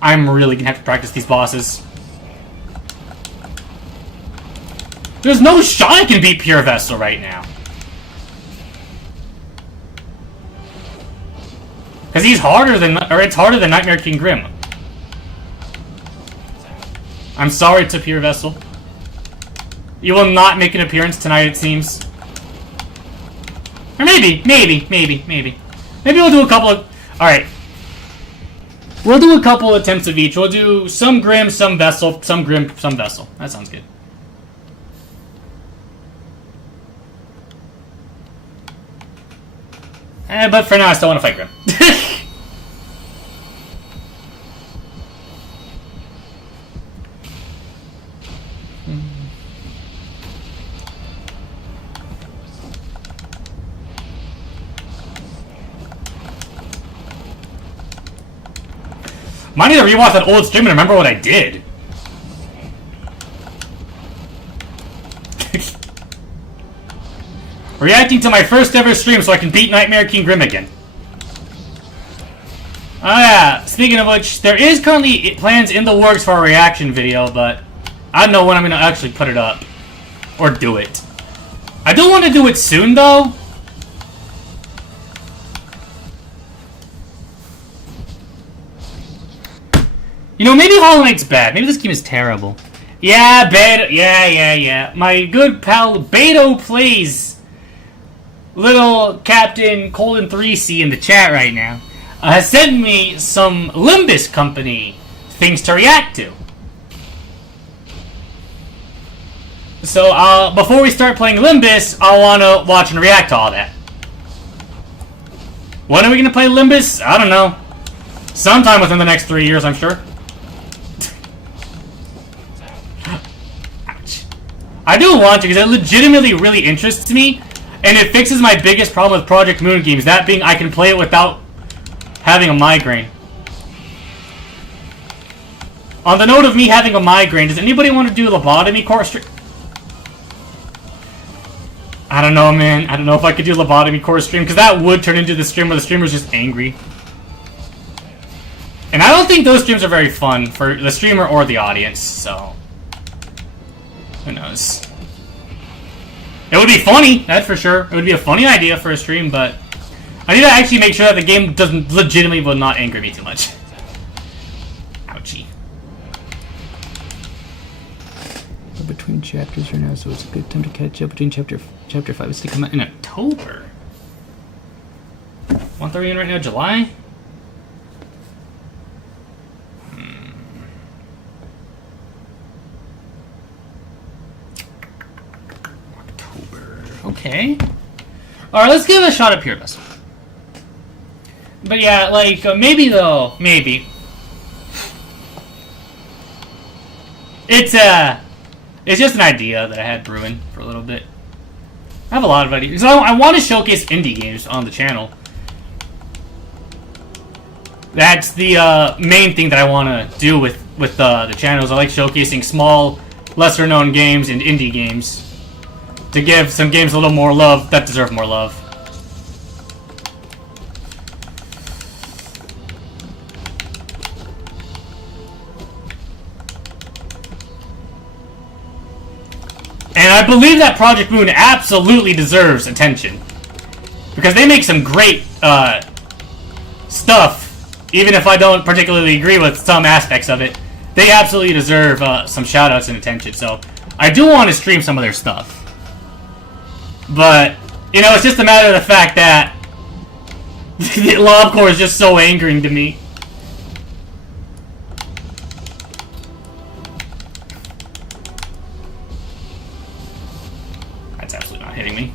I'm really gonna have to practice these bosses. There's no shot I can beat Pure Vessel right now. Because he's harder than, or it's harder than Nightmare King Grim. I'm sorry to Pure Vessel. You will not make an appearance tonight, it seems. Or maybe. Maybe we'll do a couple of... Alright. We'll do a couple attempts of each. We'll do some Grim, some Vessel, some Grim, some Vessel. That sounds good. But for now, I still want to fight Grim. I need to rewatch that old stream and remember what I did. Reacting to my first ever stream so I can beat Nightmare King Grim again. Oh yeah, speaking of which, there is currently plans in the works for a reaction video, but I don't know when I'm going to actually put it up. Or do it. I do want to do it soon, though. You know, maybe Hollow Knight's bad. Maybe this game is terrible. Yeah, bad. Yeah. My good pal Beto Plays, little Captain Colon 3C in the chat right now, has sent me some Limbus Company things to react to. So, before we start playing Limbus, I want to watch and react to all that. When are we going to play Limbus? I don't know. Sometime within the next 3 years, I'm sure. Ouch. I do want to, because it legitimately really interests me, and it fixes my biggest problem with Project Moon games, that being I can play it without having a migraine. On the note of me having a migraine, does anybody want to do a lobotomy course? I don't know, man. I don't know if I could do a lobotomy course stream, because that would turn into the stream where the streamer's just angry. And I don't think those streams are very fun for the streamer or the audience, so... who knows? It would be funny, that's for sure. It would be a funny idea for a stream, but... I need to actually make sure that the game doesn't legitimately will not anger me too much. Ouchie. We're between chapters right now, so it's a good time to catch up. Between chapter 5 is to come out In October? 1:30 in right now, July? October. Okay. Alright, let's give it a shot at Pure Vessel. But yeah, like, maybe though, maybe. It's just an idea that I had brewing for a little bit. I have a lot of ideas. I want to showcase indie games on the channel. That's the main thing that I want to do with the channels. I like showcasing small, lesser-known games and indie games to give some games a little more love that deserve more love. And I believe that Project Moon absolutely deserves attention. Because they make some great stuff, even if I don't particularly agree with some aspects of it. They absolutely deserve some shoutouts and attention, so I do want to stream some of their stuff. But, you know, it's just a matter of the fact that the Lobcore is just so angering to me. That's absolutely not hitting me.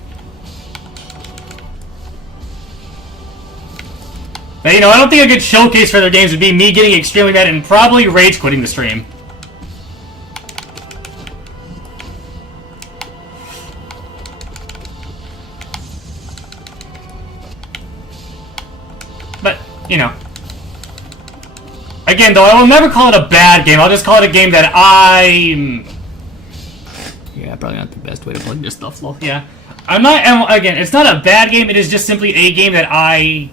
But, you know, I don't think a good showcase for their games would be me getting extremely mad and probably rage quitting the stream. But, you know. Again, though, I will never call it a bad game. I'll just call it a game that Yeah, probably not the best way to play this stuff, lol. Yeah. I'm not... Again, it's not a bad game. It is just simply a game that I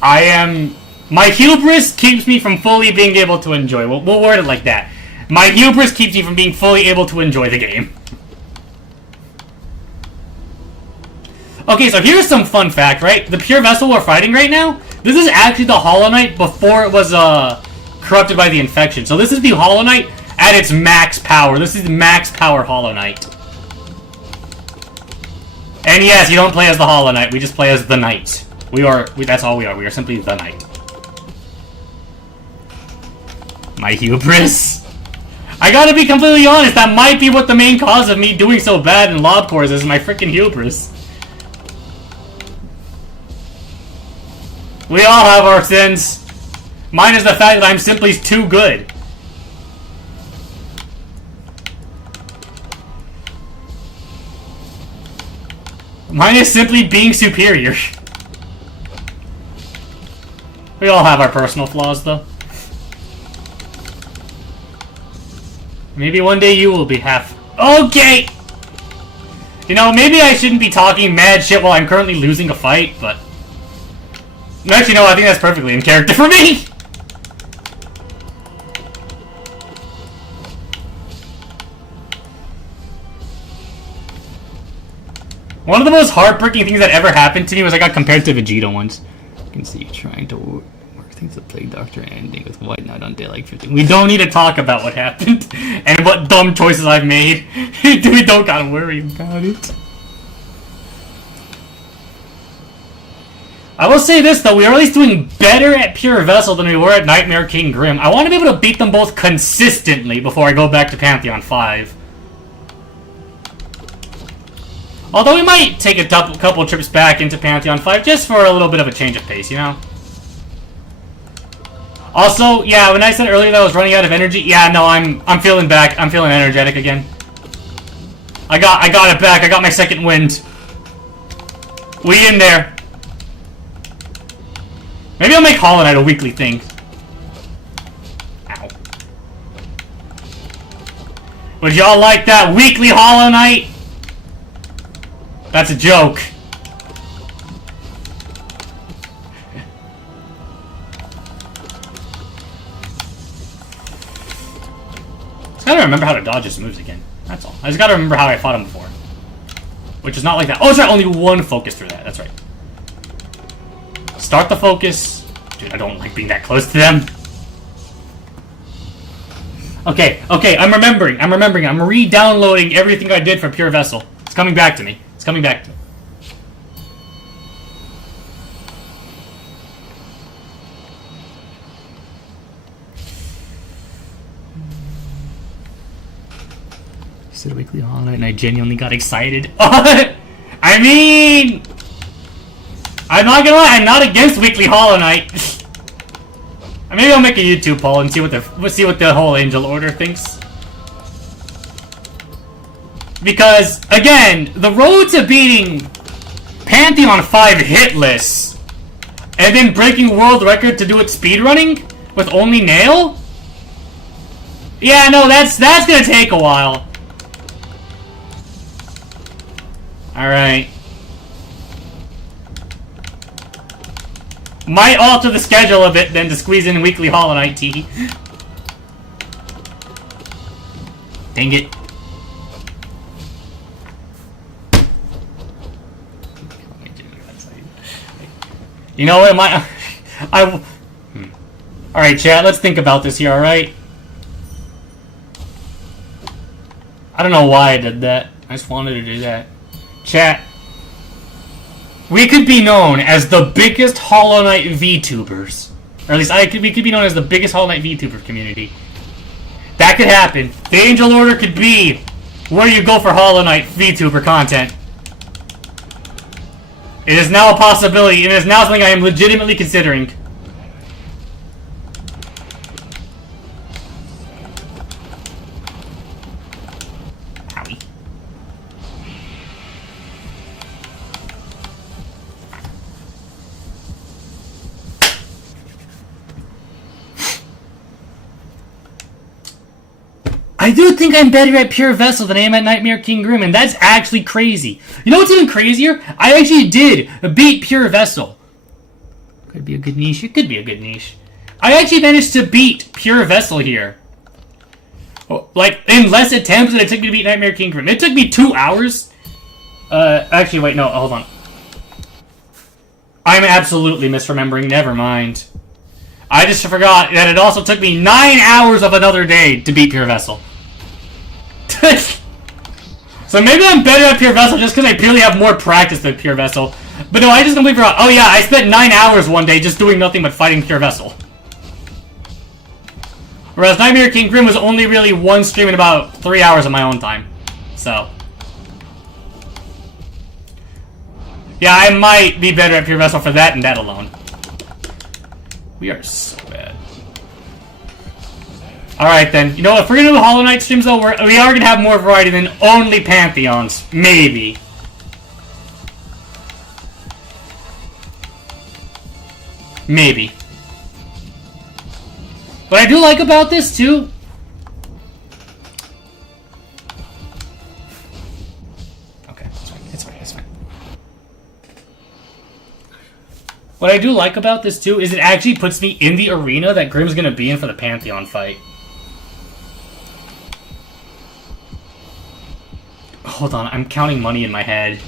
am... My hubris keeps me from fully being able to enjoy. We'll word it like that. My hubris keeps me from being fully able to enjoy the game. Okay, so here's some fun fact, right? The Pure Vessel we're fighting right now, this is actually the Hollow Knight before it was corrupted by the infection. So this is the Hollow Knight at its max power. This is the max power Hollow Knight. And yes, you don't play as the Hollow Knight, we just play as the Knight. That's all we are. We are simply the Knight. My hubris. I gotta be completely honest, that might be what the main cause of me doing so bad in Lobcores is my freaking hubris. We all have our sins. Mine is the fact that I'm simply too good. Mine is simply being superior. We all have our personal flaws, though. Maybe one day you will be half... Okay! You know, maybe I shouldn't be talking mad shit while I'm currently losing a fight, but... Actually, no, I think that's perfectly in character for me! One of the most heartbreaking things that ever happened to me was I got compared to Vegeta once. You can see you trying to work things the Plague Doctor ending with White Knight on day like 15. We don't need to talk about what happened and what dumb choices I've made. We don't gotta worry about it. I will say this, though. We are at least doing better at Pure Vessel than we were at Nightmare King Grim. I want to be able to beat them both consistently before I go back to Pantheon 5. Although we might take a couple trips back into Pantheon 5 just for a little bit of a change of pace, you know? Also, yeah, when I said earlier that I was running out of energy, yeah, no, I'm feeling back. I'm feeling energetic again. I got it back. I got my second wind. We in there. Maybe I'll make Hollow Knight a weekly thing. Ow. Would y'all like that weekly Hollow Knight? That's a joke. I just gotta remember how to dodge his moves again. That's all. I just gotta remember how I fought him before. Which is not like that. Oh, that's right. Only one focus through that. That's right. Start the focus. Dude, I don't like being that close to them. Okay, I'm remembering. I'm re-downloading everything I did for Pure Vessel. It's coming back to me. It's coming back to me. He said weekly Hollow Knight and I genuinely got excited. I mean... I'm not gonna lie, I'm not against weekly Hollow Knight. Maybe I'll make a YouTube poll and see what the whole Angel Order thinks. Because, again, the road to beating Pantheon 5 hitless and then breaking world record to do it speedrunning with only nail? Yeah, no, that's gonna take a while. Alright. Might alter the schedule a bit then to squeeze in weekly Hollow Knight tea. Dang it. You know what, Alright, chat, let's think about this here, alright? I don't know why I did that. I just wanted to do that. Chat. We could be known as the biggest Hollow Knight VTubers. Or at least we could be known as the biggest Hollow Knight VTuber community. That could happen. The Angel Order could be where you go for Hollow Knight VTuber content. It is now a possibility. It is now something I am legitimately considering. Howie. I do think I'm better at Pure Vessel than I am at Nightmare King Grim, and that's actually crazy. You know what's even crazier? I actually did beat Pure Vessel. Could be a good niche. It could be a good niche. I actually managed to beat Pure Vessel here. Like, in less attempts than it took me to beat Nightmare King Grim. It took me 2 hours. Actually, wait, no, hold on. I'm absolutely misremembering. Never mind. I just forgot that it also took me 9 hours of another day to beat Pure Vessel. So maybe I'm better at Pure Vessel just because I purely have more practice than Pure Vessel. But no, I just completely forgot. Oh yeah, I spent 9 hours one day just doing nothing but fighting Pure Vessel. Whereas Nightmare King Grim was only really one stream in about 3 hours of my own time. So. Yeah, I might be better at Pure Vessel for that and that alone. We are so bad. Alright then. You know what? If we're gonna do Hollow Knight streams though, we are gonna have more variety than only Pantheons. Maybe. Maybe. What I do like about this too... Okay, it's fine. It's fine. It's fine. What I do like about this too is it actually puts me in the arena that Grim's gonna be in for the Pantheon fight. Hold on, I'm counting money in my head.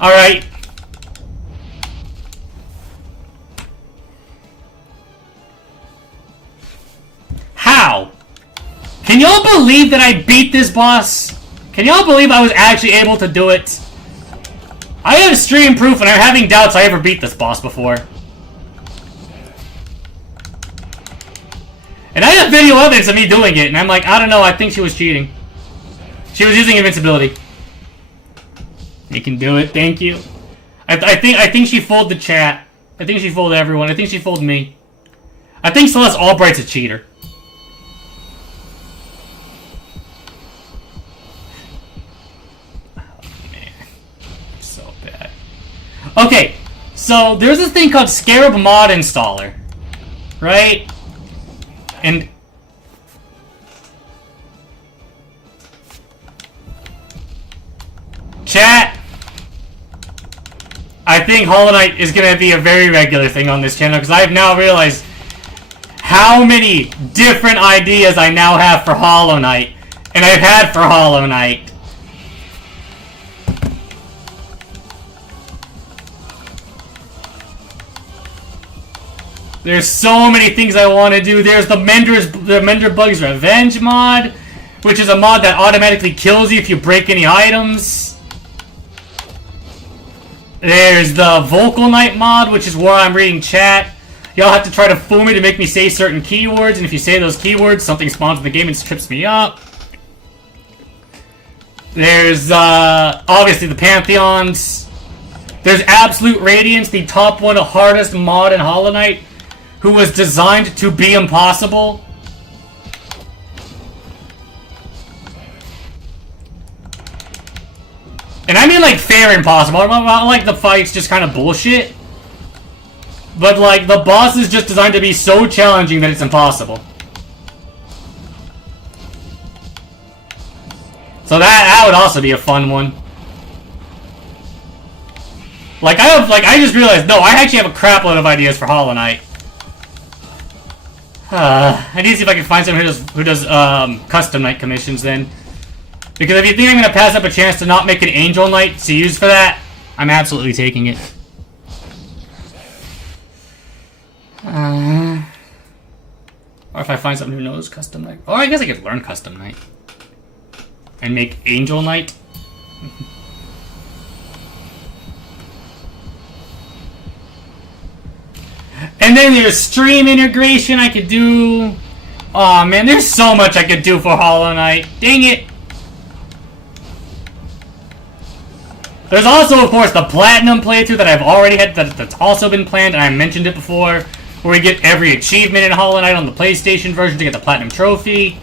Alright. How? Can y'all believe that I beat this boss? Can y'all believe I was actually able to do it? I have stream proof, and I'm having doubts I ever beat this boss before. And I have video evidence of me doing it, and I'm like, I don't know, I think she was cheating. She was using invincibility. You can do it, thank you. I think she fooled the chat. I think she fooled everyone. I think she fooled me. I think Celeste Albright's a cheater. Oh, man. So bad. Okay, so there's this thing called Scarab Mod Installer. Right? And... Chat! I think Hollow Knight is going to be a very regular thing on this channel, because I have now realized how many different ideas I now have for Hollow Knight, and I've had for Hollow Knight. There's so many things I want to do. There's the Mender Bug's Revenge mod, which is a mod that automatically kills you if you break any items. There's the Vocal Knight mod, which is where I'm reading chat. Y'all have to try to fool me to make me say certain keywords, and if you say those keywords, something spawns in the game and trips me up. There's, obviously the Pantheons. There's Absolute Radiance, the top one, hardest mod in Hollow Knight, who was designed to be impossible. And I mean, like, fair impossible. I don't like the fights just kind of bullshit. But, like, the boss is just designed to be so challenging that it's impossible. So that would also be a fun one. Like, I just realized, no, I actually have a crap load of ideas for Hollow Knight. I need to see if I can find someone who does custom Knight commissions then. Because if you think I'm going to pass up a chance to not make an Angel Knight to use for that, I'm absolutely taking it. Or if I find someone who knows Custom Knight. Or I guess I could learn Custom Knight. And make Angel Knight. And then there's stream integration I could do. Aw, man, there's so much I could do for Hollow Knight. Dang it. There's also, of course, the Platinum playthrough that I've already had, that's also been planned, and I mentioned it before, where we get every achievement in Hollow Knight on the PlayStation version to get the Platinum Trophy.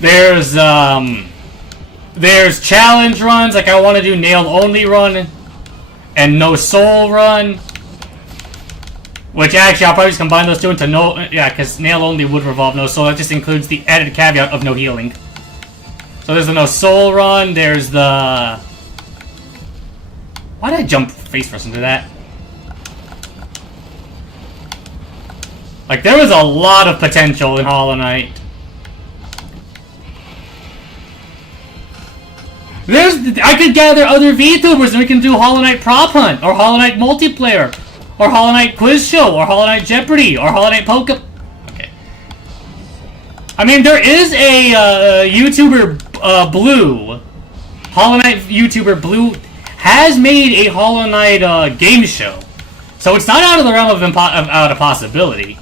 There's challenge runs, like I want to do Nail Only Run and No Soul Run. Which actually, I'll probably just combine those two into no... Yeah, because Nail Only would revolve No Soul. That just includes the added caveat of no healing. So there's the No Soul Run, there's the... Why did I jump face first into that? Like, there was a lot of potential in Hollow Knight. I could gather other VTubers and we can do Hollow Knight Prop Hunt, or Hollow Knight Multiplayer, or Hollow Knight Quiz Show, or Hollow Knight Jeopardy, or Hollow Knight Poke... Okay. I mean, there is a YouTuber, Blue. Hollow Knight YouTuber Blue has made a Hollow Knight game show. So it's not out of the realm of out of possibility.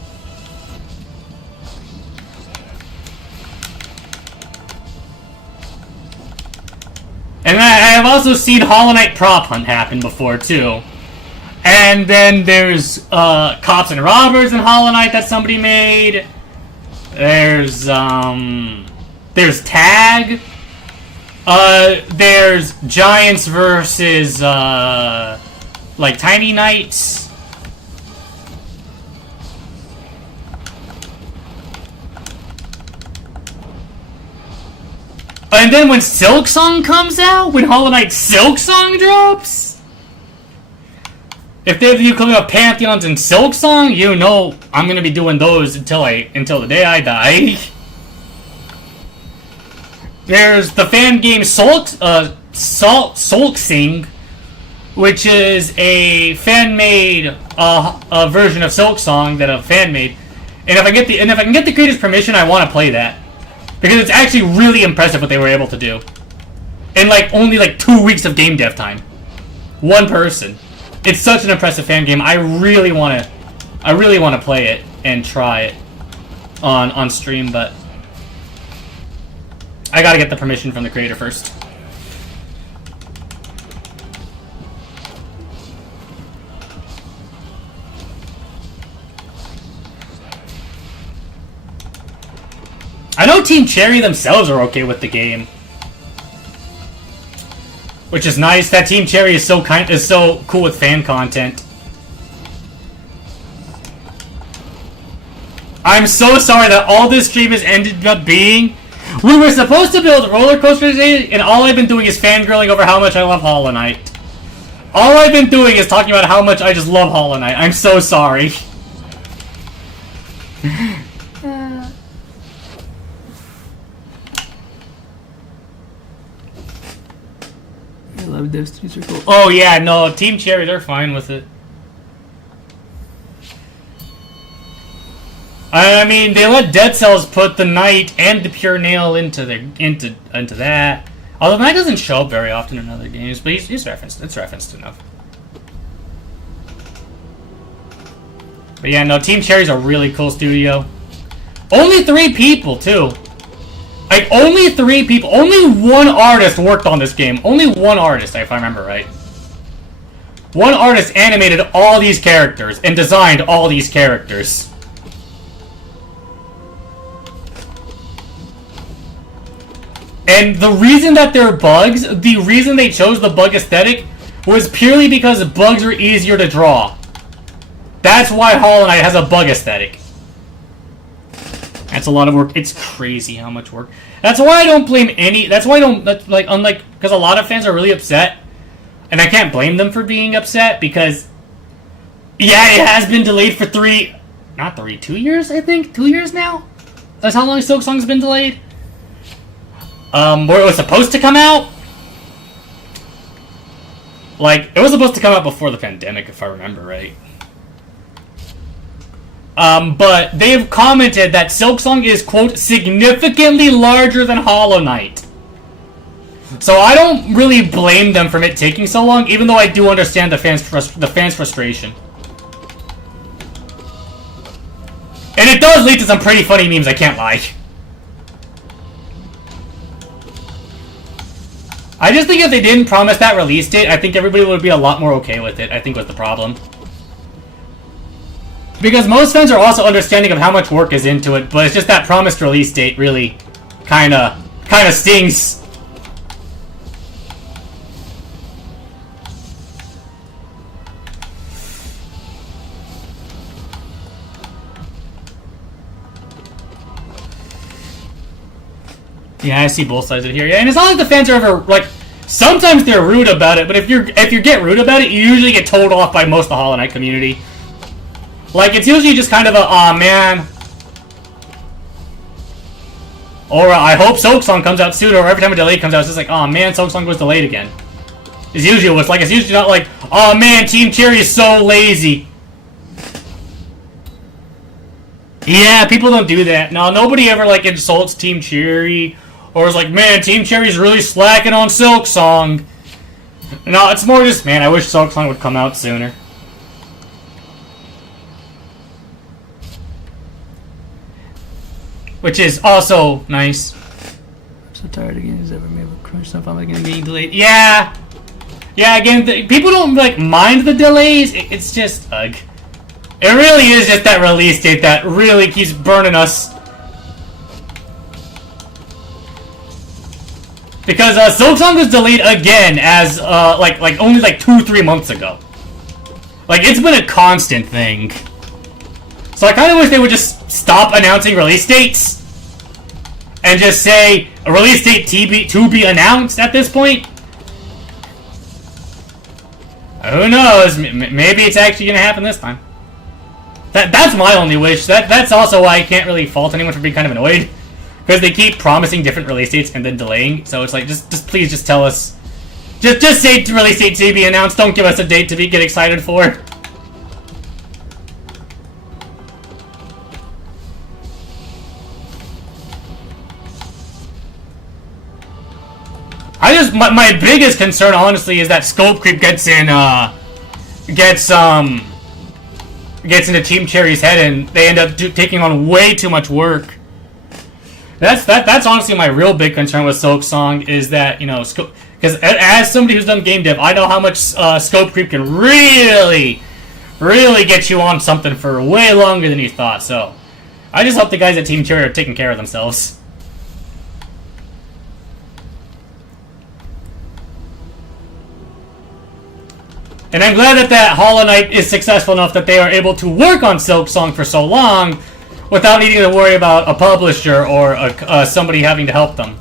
And I have also seen Hollow Knight Prop Hunt happen before, too. And then there's Cops and Robbers in Hollow Knight that somebody made. There's Tag. There's Giants versus, like, Tiny Knights. And then when Silksong comes out, when Hollow Knight Silksong drops, if you click up Pantheons and Silksong, you know I'm gonna be doing those until the day I die. There's the fan game Solksing, which is a fan-made a version of Silksong that a fan made. And if I can get the creator's permission, I want to play that. Because it's actually really impressive what they were able to do. In like only like 2 weeks of game dev time. One person. It's such an impressive fan game. I really want to play it and try it on stream, but I gotta get the permission from the creator first. I know Team Cherry themselves are okay with the game, which is nice. That Team Cherry is so cool with fan content. I'm so sorry that all this stream has ended up being. We were supposed to build roller coasters today, and all I've been doing is fangirling over how much I love Hollow Knight. All I've been doing is talking about how much I just love Hollow Knight. I'm so sorry. I love Destiny Circle. Oh yeah, no, Team Cherry, they're fine with it. I mean, they let Dead Cells put the Knight and the Pure Nail into that. Although Knight doesn't show up very often in other games, but he's referenced. It's referenced enough. But yeah, no, Team Cherry's a really cool studio. Only 3 people too. Like, only 3 people. Only 1 artist worked on this game. Only 1 artist, if I remember right. 1 artist animated all these characters and designed all these characters. And the reason that they're bugs, the reason they chose the bug aesthetic, was purely because bugs are easier to draw. That's why Hollow Knight has a bug aesthetic. That's a lot of work. It's crazy how much work. That's why I don't blame any. That's why I don't like. Unlike, because a lot of fans are really upset, and I can't blame them for being upset because, yeah, it has been delayed for 2 years. I think 2 years now. That's how long Silksong's been delayed. Where it was supposed to come out. Like, it was supposed to come out before the pandemic, if I remember right. But they've commented that Silksong is, quote, significantly larger than Hollow Knight. So I don't really blame them for it taking so long, even though I do understand the fans' frustration. And it does lead to some pretty funny memes, I can't lie. I just think if they didn't promise that release date, I think everybody would be a lot more okay with it, I think was the problem. Because most fans are also understanding of how much work is into it, but it's just that promised release date really kinda stings. Yeah, I see both sides of it here. Yeah, and it's not like the fans are ever like. Sometimes they're rude about it, but if you get rude about it, you usually get told off by most of the Hollow Knight community. Like, it's usually just kind of a, aw, man. Or, I hope Silksong comes out soon, or every time a delay comes out, it's just like, aw, man, Silksong was delayed again. It's usually what's like. It's usually not like, aw, man, Team Cherry is so lazy. Yeah, people don't do that. No, nobody ever, like, insults Team Cherry, or is like, man, Team Cherry's really slacking on Silksong. No, it's more just, man, I wish Silksong would come out sooner. Which is also nice. I'm so tired again. Has ever made a crunch stuff? I'm like Being delayed. Yeah. Yeah, again, people don't, like, mind the delays. It's just, ugh. It really is just that release date that really keeps burning us. Because, Silksong was delayed again as, like only, 2-3 months ago. Like, it's been a constant thing. So I kind of wish they would just stop announcing release dates. And just say, a release date to be announced at this point. Who knows? Maybe it's actually going to happen this time. That's my only wish. That's also why I can't really fault anyone for being kind of annoyed. Because they keep promising different release dates and then delaying. So it's like, just please just tell us. Just say release date to be announced. Don't give us a date to get excited for. My biggest concern, honestly, is that scope creep gets into Team Cherry's head, and they end up taking on way too much work. That's honestly my real big concern with Soap Song, is that, you know, because as somebody who's done game dev, I know how much scope creep can really get you on something for way longer than you thought. So I just hope the guys at Team Cherry are taking care of themselves. And I'm glad that Hollow Knight is successful enough that they are able to work on Silk Song for so long without needing to worry about a publisher or somebody having to help them.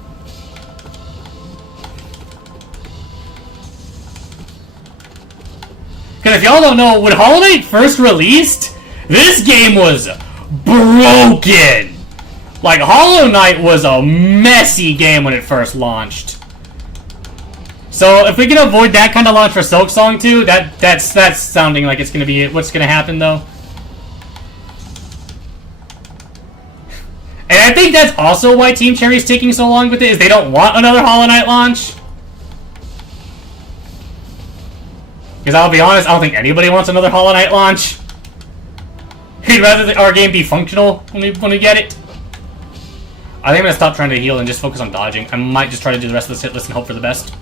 Because if y'all don't know, when Hollow Knight first released, this game was broken. Like, Hollow Knight was a messy game when it first launched. So if we can avoid that kind of launch for Silk Song 2, that's sounding like it's gonna be what's gonna happen though. And I think that's also why Team Cherry's taking so long with it, is they don't want another Hollow Knight launch. Because I'll be honest, I don't think anybody wants another Hollow Knight launch. He'd rather our game be functional when we get it. I think I'm gonna stop trying to heal and just focus on dodging. I might just try to do the rest of this hit list and hope for the best.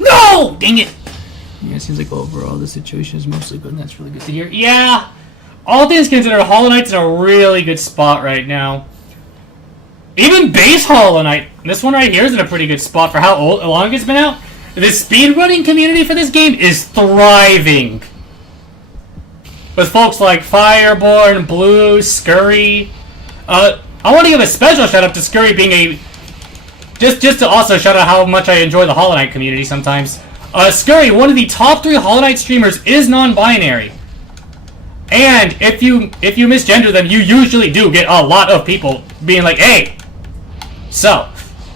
No! Dang it! Yeah, it seems like overall the situation is mostly good, and that's really good to hear. Yeah! All things considered, Hollow Knight's in a really good spot right now. Even base Hollow Knight, this one right here is in a pretty good spot for how long it's been out. The speedrunning community for this game is thriving. With folks like Fireborn, Blue, Scurry. I want to give a special shout out to Scurry being a... Just to also shout out how much I enjoy the Hollow Knight community sometimes. Scurry, one of the top 3 Hollow Knight streamers, is non-binary. And if you misgender them, you usually do get a lot of people being like, hey. So,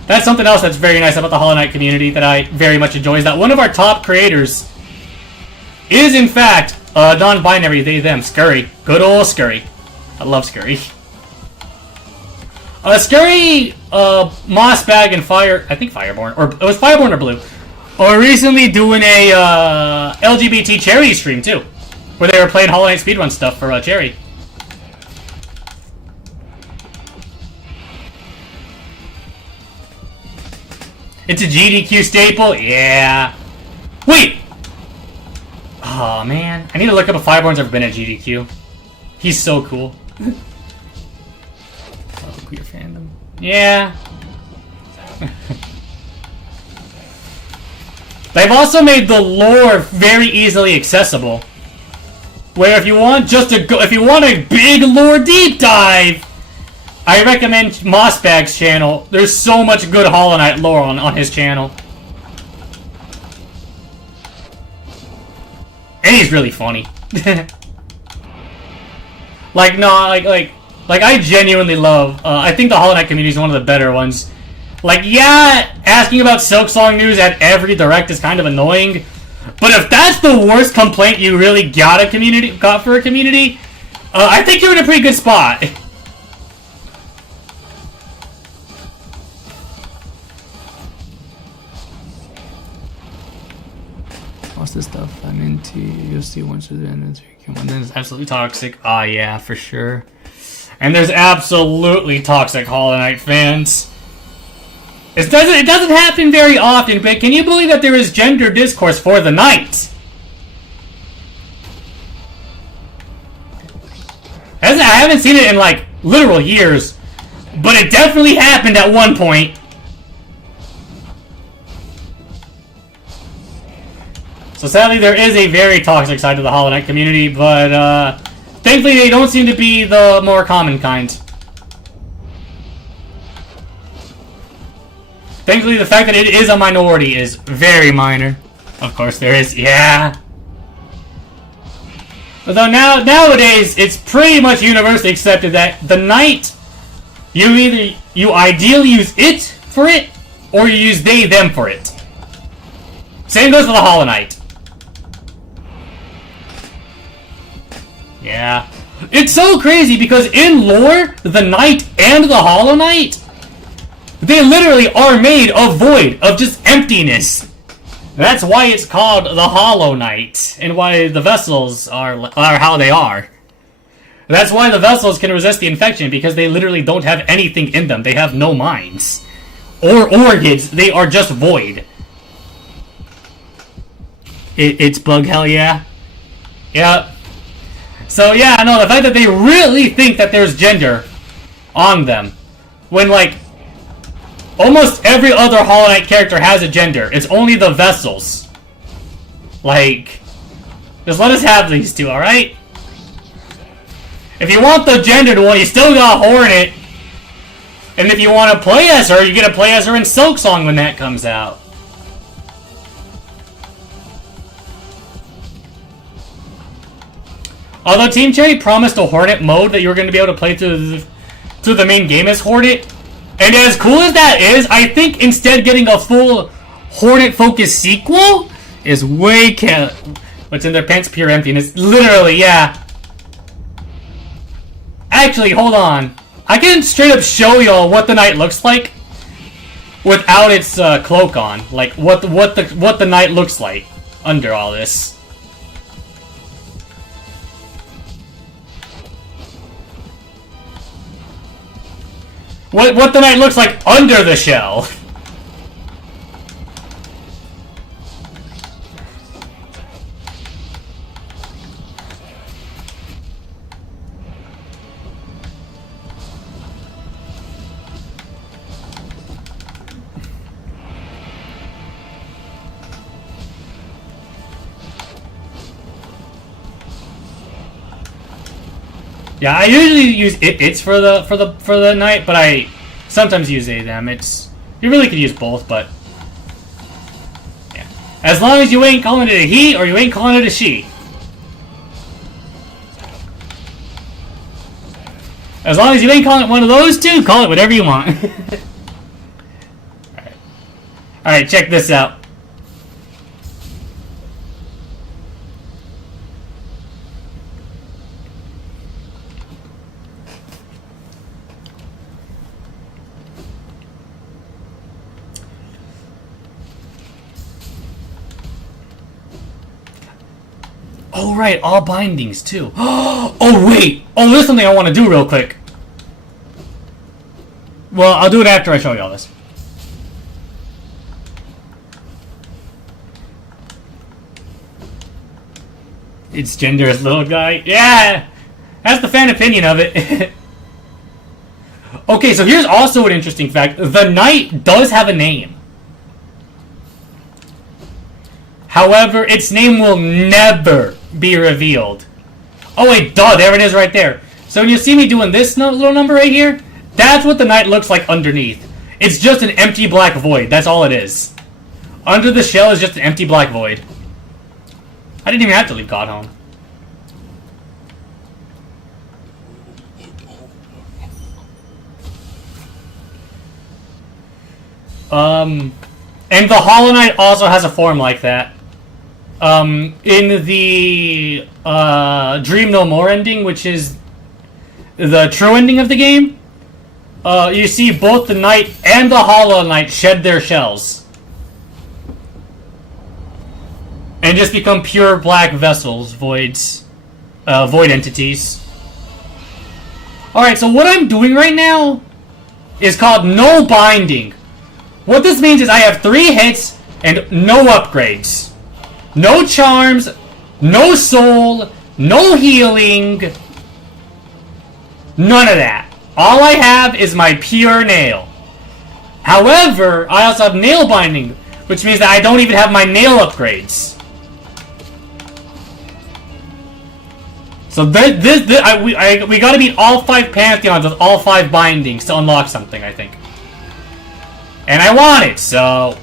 that's something else that's very nice about the Hollow Knight community that I very much enjoy, is that one of our top creators is, in fact, non-binary, they, them, Scurry. Good old Scurry. I love Scurry. Scurry, Mossbag, and I think Fireborn, or it was Fireborn or Blue, are recently doing a LGBT Cherry stream too, where they were playing Hollow Knight speedrun stuff for Cherry. It's a GDQ staple, yeah. Wait. Oh man, I need to look up if Fireborn's ever been at GDQ. He's so cool. Queer fandom. Yeah. They've also made the lore very easily accessible. Where if you want a big lore deep dive, I recommend Mossbag's channel. There's so much good Hollow Knight lore on his channel. And he's really funny. Like I genuinely love, I think the Hollow Knight community is one of the better ones. Like, yeah, asking about Silk Song news at every direct is kind of annoying, but if that's the worst complaint you really got for a community, I think you're in a pretty good spot. What's the stuff I'm into? You'll see once at the end of the And then it's absolutely toxic. Ah, yeah, for sure. And there's absolutely toxic Hollow Knight fans. It doesn't happen very often, but can you believe that there is gender discourse for the night? I haven't seen it in, like, literal years, but it definitely happened at one point. So sadly, there is a very toxic side to the Hollow Knight community, but thankfully they don't seem to be the more common kind. Thankfully, the fact that it is a minority is very minor. Of course, there is, yeah. Although nowadays, it's pretty much universally accepted that the knight, you ideally use it for it, or you use they, them for it. Same goes for the Hollow Knight. Yeah. It's so crazy because in lore, the Knight and the Hollow Knight, they literally are made of void, of just emptiness. That's why it's called the Hollow Knight, and why the vessels are how they are. That's why the vessels can resist the infection, because they literally don't have anything in them. They have no minds. Or organs. They are just void. It's bug hell, yeah? Yeah. So, yeah, no, the fact that they really think that there's gender on them, when, like, almost every other Hollow Knight character has a gender. It's only the vessels. Like, just let us have these two, alright? If you want the gendered one, you still got Hornet. And if you want to play as her, you get to play as her in Silksong when that comes out. Although Team Cherry promised a Hornet mode that you were going to be able to play through the main game as Hornet. And as cool as that is, I think instead getting a full Hornet-focused sequel is way what's in their pants pure emptiness. Literally, yeah. Actually, hold on. I can straight up show y'all what the Knight looks like without its cloak on. Like what the Knight looks like under all this. What the Knight looks like under the shell. Yeah, I usually use it's for the Knight, but I sometimes use them. You really could use both, but yeah. As long as you ain't calling it a he or you ain't calling it a she. As long as you ain't calling it one of those two, call it whatever you want. Alright, check this out. Oh, right, all bindings, too. Oh, wait! Oh, there's something I want to do real quick. Well, I'll do it after I show you all this. It's gender as little guy. Yeah! That's the fan opinion of it. Okay, so here's also an interesting fact. The Knight does have a name. However, its name will never be revealed. Oh wait, duh, there it is right there. So when you see me doing this little number right here, that's what the Knight looks like underneath. It's just an empty black void, that's all it is. Under the shell is just an empty black void. I didn't even have to leave God home. And the Hollow Knight also has a form like that. In the Dream No More ending, which is the true ending of the game, you see both the Knight and the Hollow Knight shed their shells. And just become pure black vessels, voids, void entities. Alright, so what I'm doing right now is called no binding. What this means is I have 3 hits and no upgrades. No charms, no soul, no healing, none of that. All I have is my pure nail. However, I also have nail binding, which means that I don't even have my nail upgrades. So we gotta beat all 5 Pantheons with all 5 bindings to unlock something, I think. And I want it, so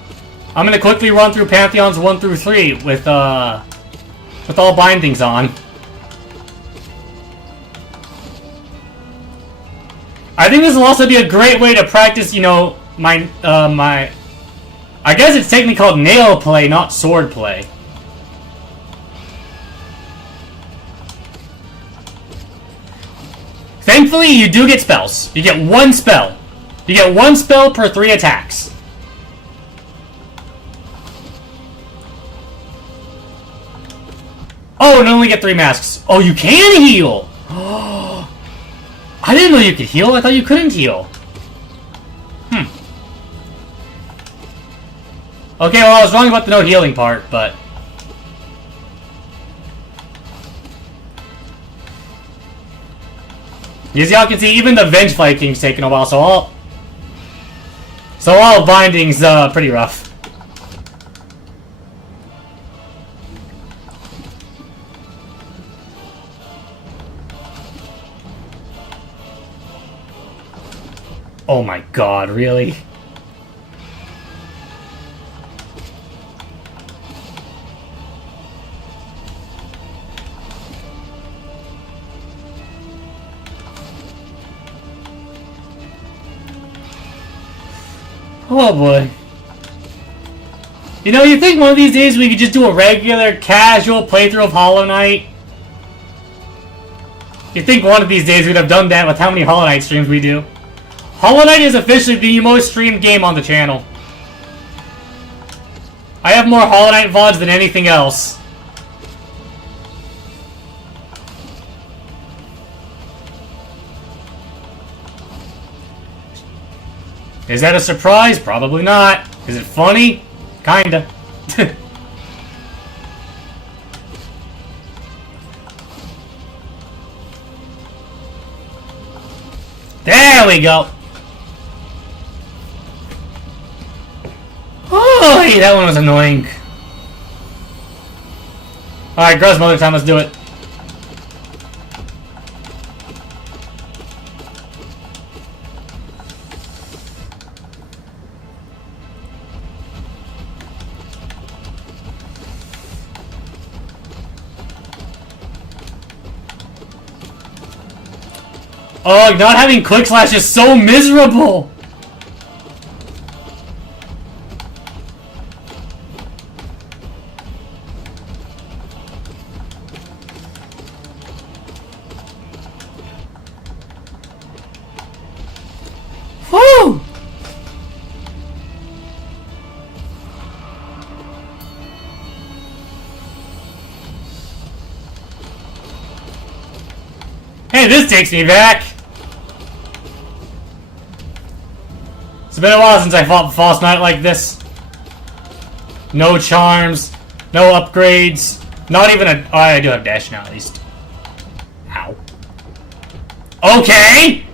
I'm gonna quickly run through Pantheons 1 through 3 with all bindings on. I think this will also be a great way to practice, you know, my I guess it's technically called nail play, not sword play. Thankfully, you do get spells. You get one spell. You get one spell per 3 attacks. Oh, and only get 3 masks. Oh, you can heal! I didn't know you could heal. I thought you couldn't heal. Okay, well, I was wrong about the no healing part, but... As y'all can see, even the Venge Viking's taking a while, so all binding's pretty rough. Oh my god, really? Oh boy. You know, you think one of these days we could just do a regular, casual playthrough of Hollow Knight? You think one of these days we'd have done that with how many Hollow Knight streams we do? Hollow Knight is officially the most streamed game on the channel. I have more Hollow Knight VODs than anything else. Is that a surprise? Probably not. Is it funny? Kinda. There we go. Oh, hey, that one was annoying. Alright, gross mother time, let's do it. Oh, not having Quick Slash is so miserable! Woo! Hey, this takes me back! It's been a while since I fought False Knight like this. No charms, no upgrades, not even a... Oh, I do have dash now at least. Ow. Okay!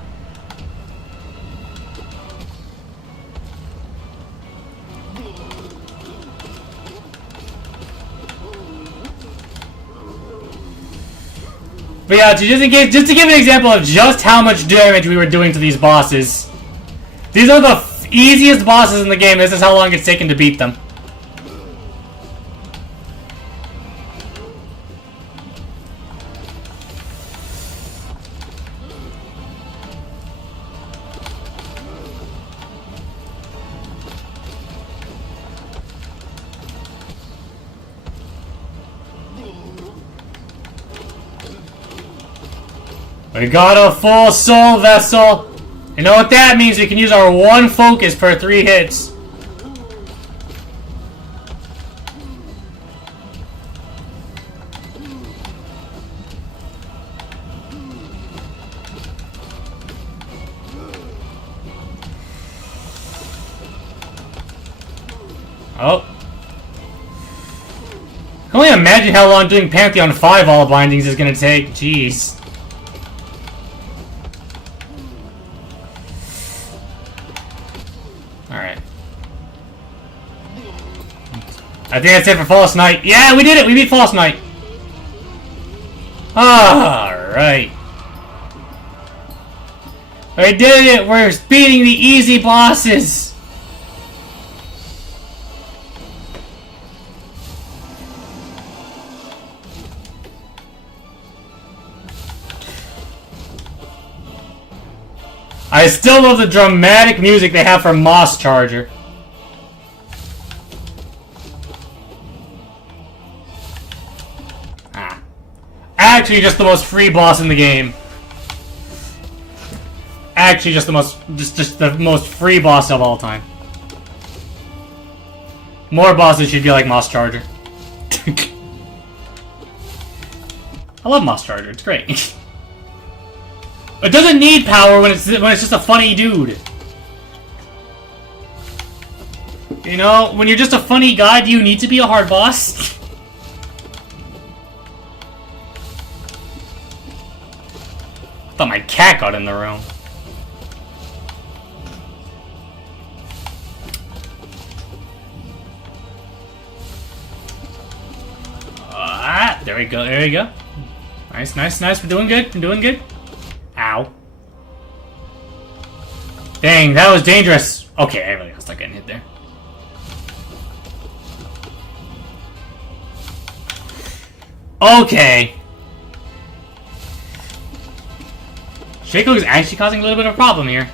But yeah, just to give an example of just how much damage we were doing to these bosses. These are the easiest bosses in the game. This is how long it's taken to beat them. We got a full soul vessel. You know what that means? We can use our one focus per 3 hits. Oh. I can only imagine how long doing Pantheon 5 all bindings is going to take. Jeez. Alright. I think that's it for False Knight. Yeah, we did it! We beat False Knight! Alright. We did it! We're beating the easy bosses! I still love the dramatic music they have for Moss Charger. Actually, just the most free boss in the game. actually just the most free boss of all time. More bosses should be like Moss Charger. I love Moss Charger. It's great. It doesn't need power when it's just a funny dude. You know, when you're just a funny guy, do you need to be a hard boss? I thought my cat got in the room. There we go, there we go. Nice, nice, nice. We're doing good, we're doing good. Ow. Dang, that was dangerous. Okay, I really got stuck getting hit there. Okay. Shaco is actually causing a little bit of a problem here.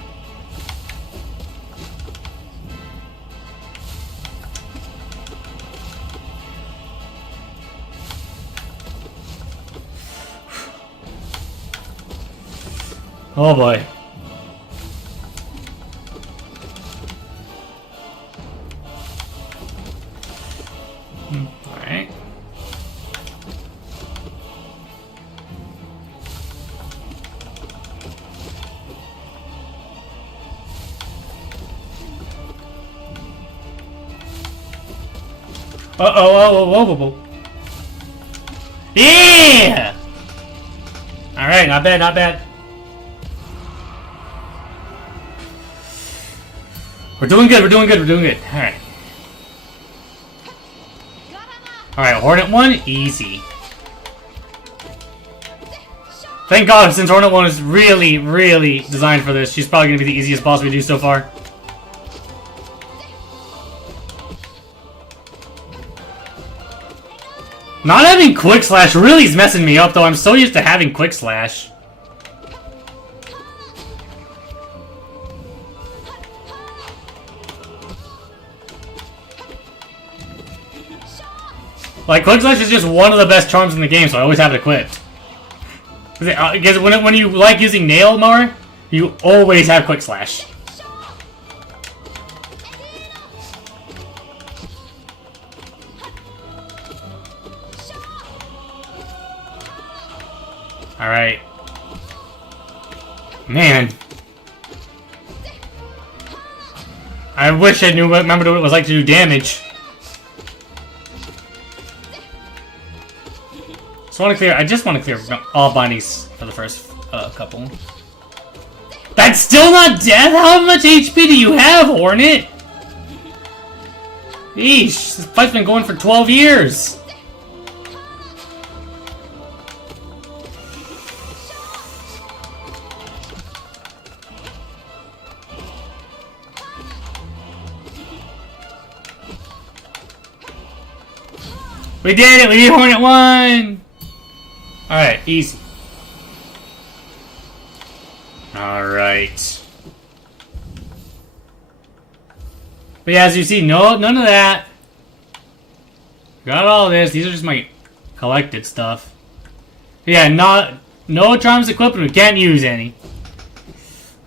Oh boy. Alright. Whoa. Yeah! Alright, not bad, not bad. We're doing good, we're doing good, we're doing good. Alright. Alright, Hornet 1, easy. Thank God, since Hornet 1 is really, really designed for this, she's probably going to be the easiest boss we do so far. Not having Quick Slash really is messing me up, though. I'm so used to having Quick Slash. Like, Quick Slash is just one of the best charms in the game, so I always have it equipped. Because when you like using Nail more, you always have Quick Slash. Alright. Man. I wish I remembered what it was like to do damage. I just want to clear all bindings for the first couple. That's still not death? How much HP do you have, Hornet? Eesh, this fight's been going for 12 years. We did it! We beat Hornet 1! Alright, easy. Alright. But yeah, as you see, none of that. Got all this. These are just my collected stuff. But yeah, no charms equipped, we can't use any.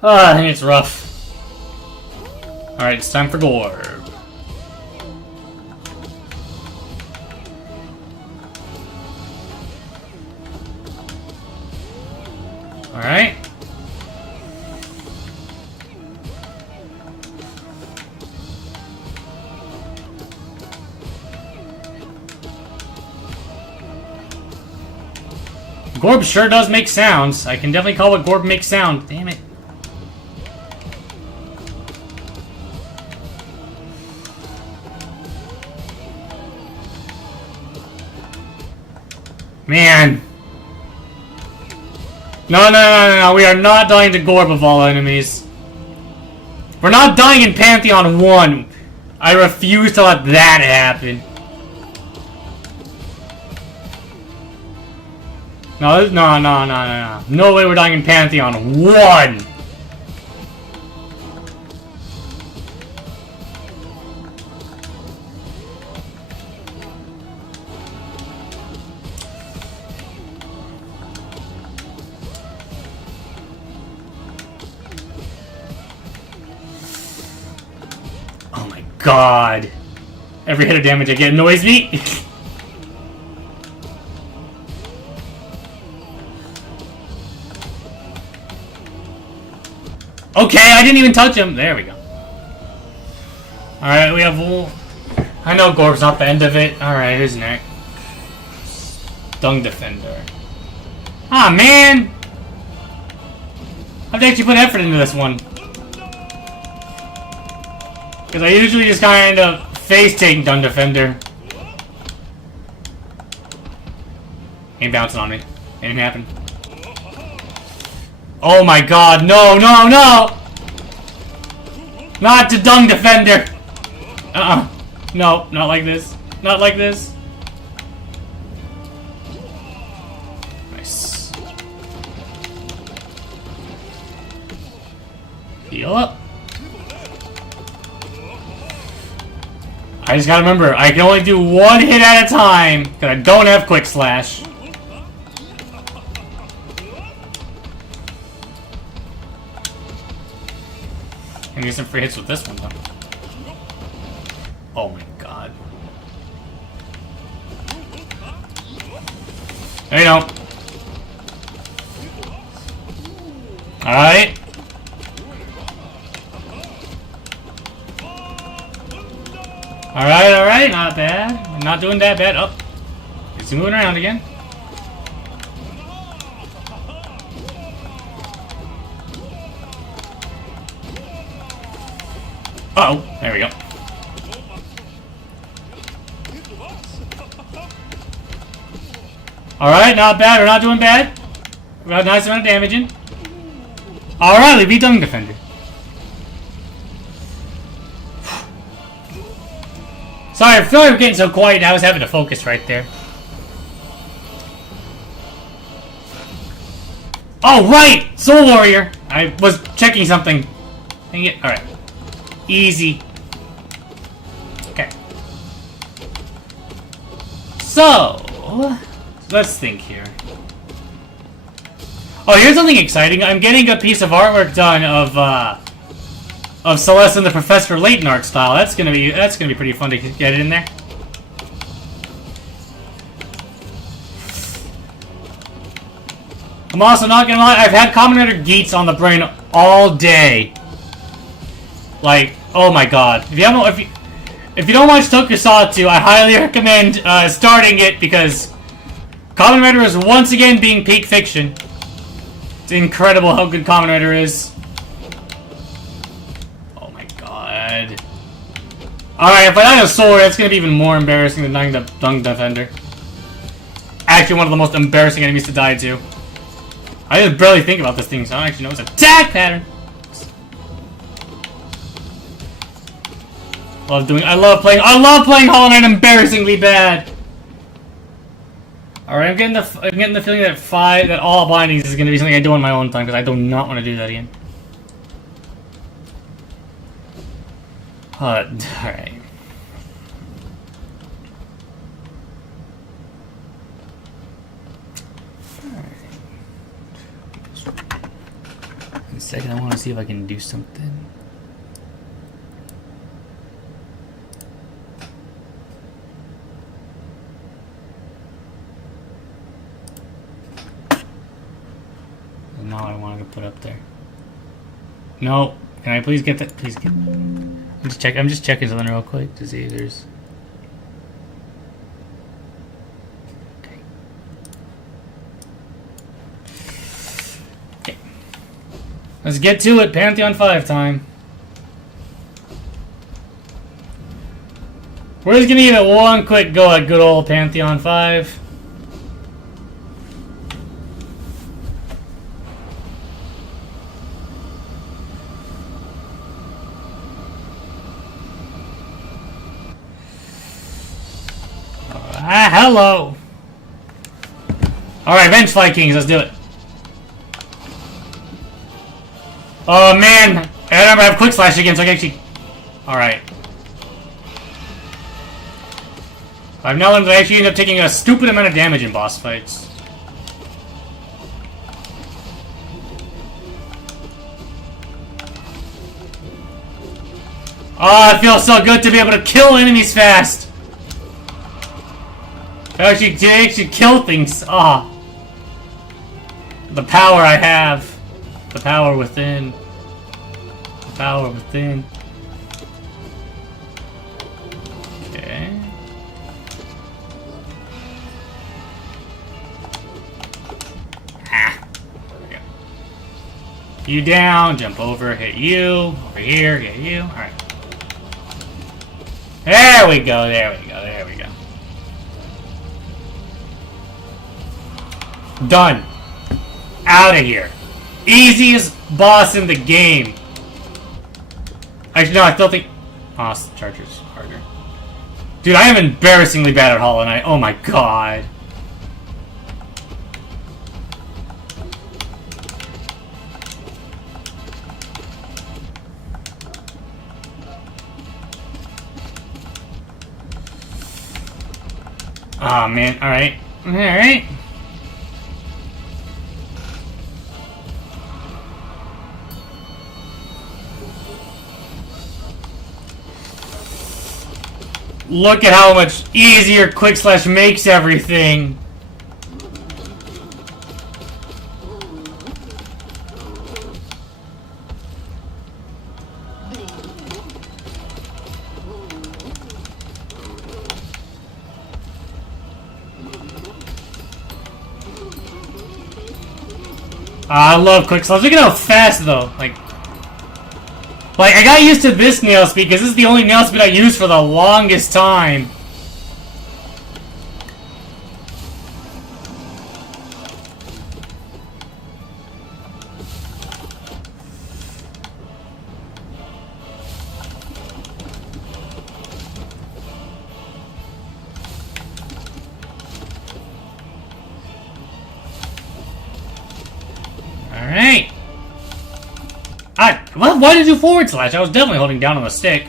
I think it's rough. Alright, it's time for Gore. Alright. Gorb sure does make sounds. I can definitely call what Gorb makes sound. Damn it. Man. No, we are not dying to Gorb of all enemies. We're not dying in Pantheon 1. I refuse to let that happen. No. No way we're dying in Pantheon 1. god. Every hit of damage I get annoys me. Okay, I didn't even touch him. There we go. Alright, we have... I know Gorg's not the end of it. Alright, who's next? Dung Defender. Ah, man! I have to actually put effort into this one. Because I usually just kind of face-take Dung Defender. Ain't bouncing on me. Ain't happen. Oh my god, no, no, no! Not the Dung Defender! No, not like this. Not like this. Nice. Heal up. I just gotta remember, I can only do one hit at a time, because I don't have Quick Slash. I'm gonna get some free hits with this one, though. Oh my god. There you go. Alright. Alright, not bad. I'm not doing that bad. Oh. Is he moving around again? Uh-oh, there we go. Alright, not bad. We're not doing bad. We got a nice amount of damage in. Alright, we beat Dung Defender. Sorry, I feel like we're getting so quiet. I was having to focus right there. Oh, right! Soul Warrior! I was checking something. Dang it. Alright. Easy. Okay. So, let's think here. Oh, here's something exciting. I'm getting a piece of artwork done of Celeste and the Professor Layton art style. That's gonna be pretty fun to get it in there. I'm also not gonna lie. I've had Kamen Rider Geats on the brain all day. Like, oh my god! If you don't watch Tokusatsu, I highly recommend starting it because Kamen Rider is once again being peak fiction. It's incredible how good Kamen Rider is. Oh my god! All right, if I die a sword, that's gonna be even more embarrassing than dying the Dung Defender. Actually, one of the most embarrassing enemies to die to. I just barely think about this thing, so I don't actually know its attack pattern. I love playing Hollow Knight embarrassingly bad. All right, I'm getting the feeling that all bindings is going to be something I do on my own time because I do not want to do that again. All right. In a second, I want to see if I can do something. Not what I wanted to put up there. No, can I please get that? Please get. I'm just checking something real quick to see if there's. Okay. Okay. Let's get to it. Pantheon 5 time. We're just gonna give it one quick go at good old Pantheon 5. Hello! Alright, Bench Vikings, let's do it. Oh man! I remember I have Quick Slash again, so I can actually... Alright. I've now learned that I actually end up taking a stupid amount of damage in boss fights. Oh, it feels so good to be able to kill enemies fast. Actually kill things. Ah. Oh. The power I have. The power within. The power within. Okay. Ah. There we go. You down, jump over, hit you. Over here, hit you. Alright. There we go, there we go, there we go. Done. Out of here. Easiest boss in the game. Actually, no, I still think... Oh, Charger's harder. Dude, I am embarrassingly bad at Hollow Knight. Oh my god. Oh man, alright. Alright. Look at how much easier Quick Slash makes everything. I love Quick Slash. Look at how fast though. Like, I got used to this nail speed because this is the only nail speed I used for the longest time. Alright. Well, why did you forward slash? I was definitely holding down on the stick.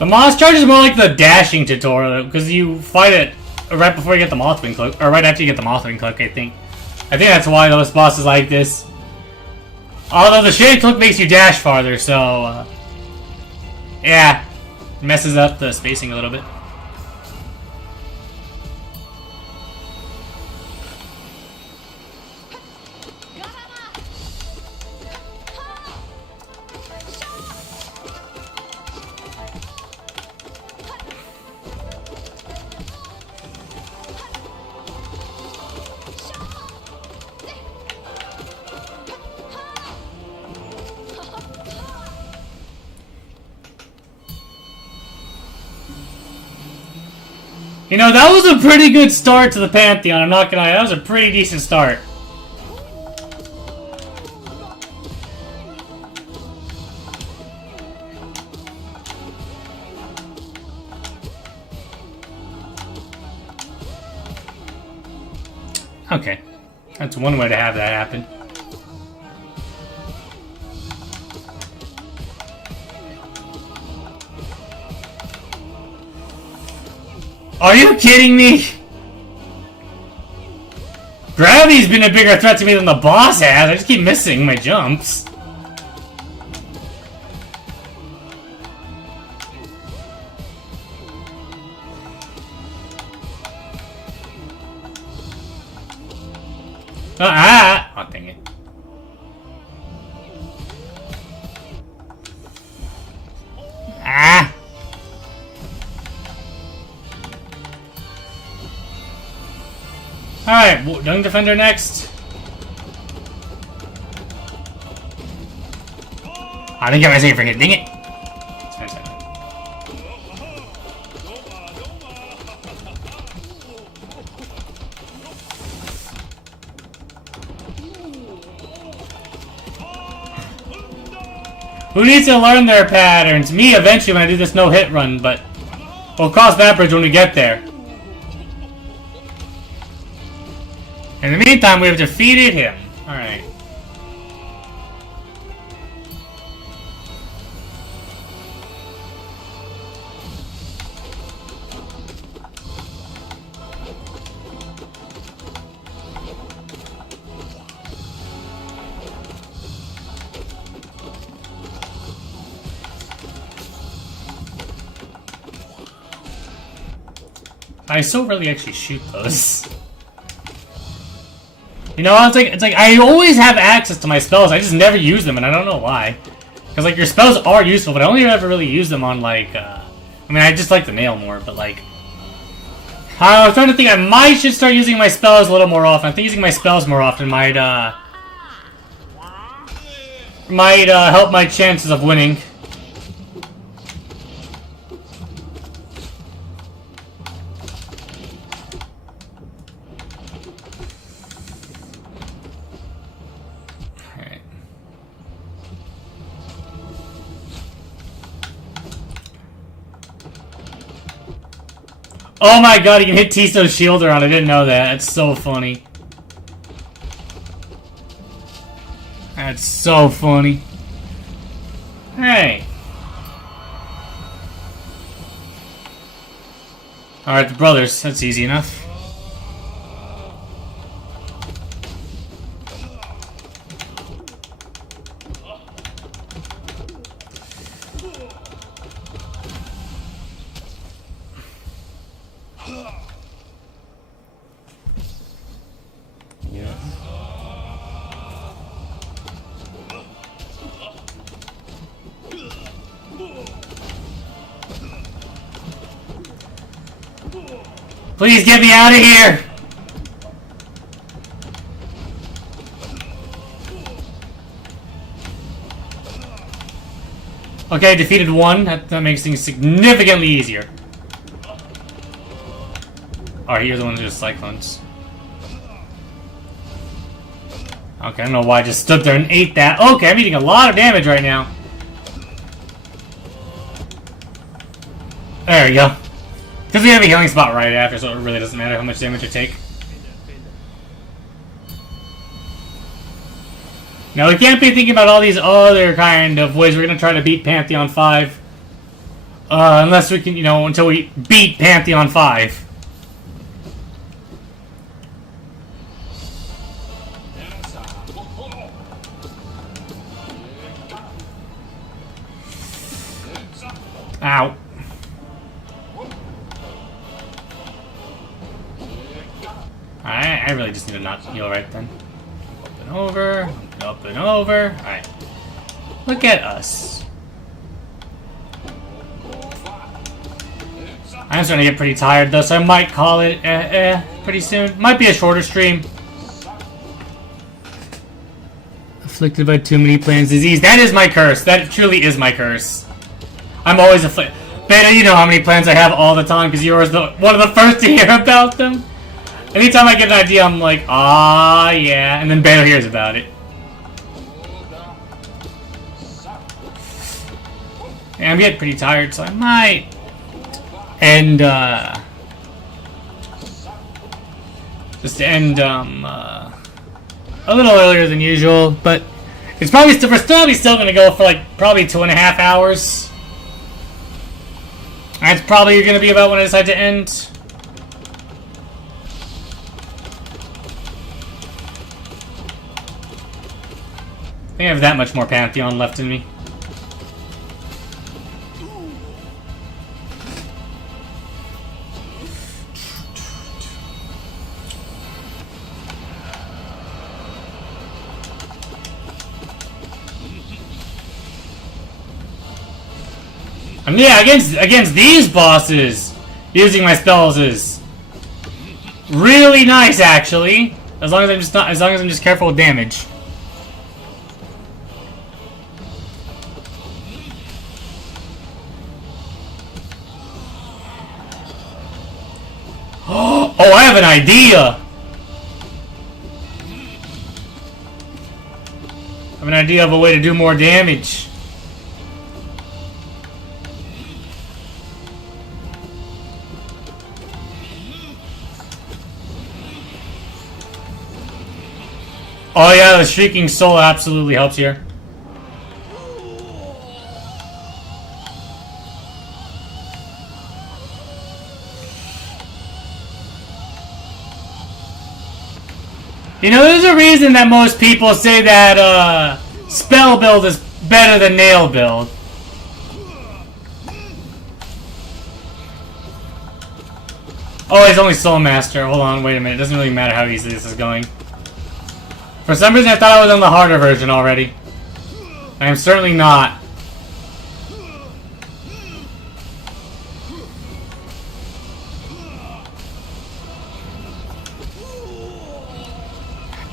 The Moss Charge is more like the dashing tutorial, because you fight it right before you get the Mothwing Cloak, or right after you get the Mothwing Cloak, I think. I think that's why those bosses like this. Although the Shade Cloak makes you dash farther, so... yeah. It messes up the spacing a little bit. You know, that was a pretty good start to the Pantheon, I'm not gonna lie. That was a pretty decent start. Okay. That's one way to have that happen. Are you kidding me? Gravity's been a bigger threat to me than the boss has. I just keep missing my jumps. Oh, dang it. Ah! Alright, Young Defender next. I didn't get my save for hit, dang it! It's fantastic. Who needs to learn their patterns? Me eventually when I do this no-hit run, but we'll cross that bridge when we get there. In the meantime, we have defeated him. Alright. I so rarely actually shoot those. You know, it's like I always have access to my spells, I just never use them, and I don't know why. Because, like, your spells are useful, but I only ever really use them on, like, I mean, I just like the nail more, but, like... I was trying to think, I might should start using my spells a little more often. I think using my spells more often might help my chances of winning. Oh my god, he can hit Tiso's shield around. I didn't know that. That's so funny. That's so funny. Hey. Alright, the brothers. That's easy enough. Please get me out of here! Okay, defeated one. That makes things significantly easier. Alright, you're the one who does cyclones. Okay, I don't know why I just stood there and ate that. Okay, I'm eating a lot of damage right now. There we go. Because we have a healing spot right after, so it really doesn't matter how much damage I take. Now, we can't be thinking about all these other kind of ways we're going to try to beat Pantheon 5. Unless we can, you know, until we beat Pantheon 5. Ow. I really just need to not heal right then. Up and over, up and over. Alright. Look at us. I'm starting to get pretty tired though, so I might call it pretty soon. Might be a shorter stream. Afflicted by too many plans disease. That is my curse. That truly is my curse. I'm always afflicted. Beta, you know how many plans I have all the time because you're one of the first to hear about them. Anytime I get an idea, I'm like, ah, yeah, and then Beta hears about it. Yeah, I'm getting pretty tired, so I might end, just end, a little earlier than usual, but it's probably still gonna go for, like, probably 2.5 hours. That's probably gonna be about when I decide to end. I think I have that much more Pantheon left in me. I mean, yeah, against these bosses, using my spells is really nice, actually. As long as I'm just careful with damage. Oh, I have an idea! I have an idea of a way to do more damage. Oh yeah, the Shrieking Soul absolutely helps here. You know, there's a reason that most people say that, spell build is better than nail build. Oh, he's only Soul Master. Hold on, wait a minute. It doesn't really matter how easy this is going. For some reason, I thought I was on the harder version already. I am certainly not.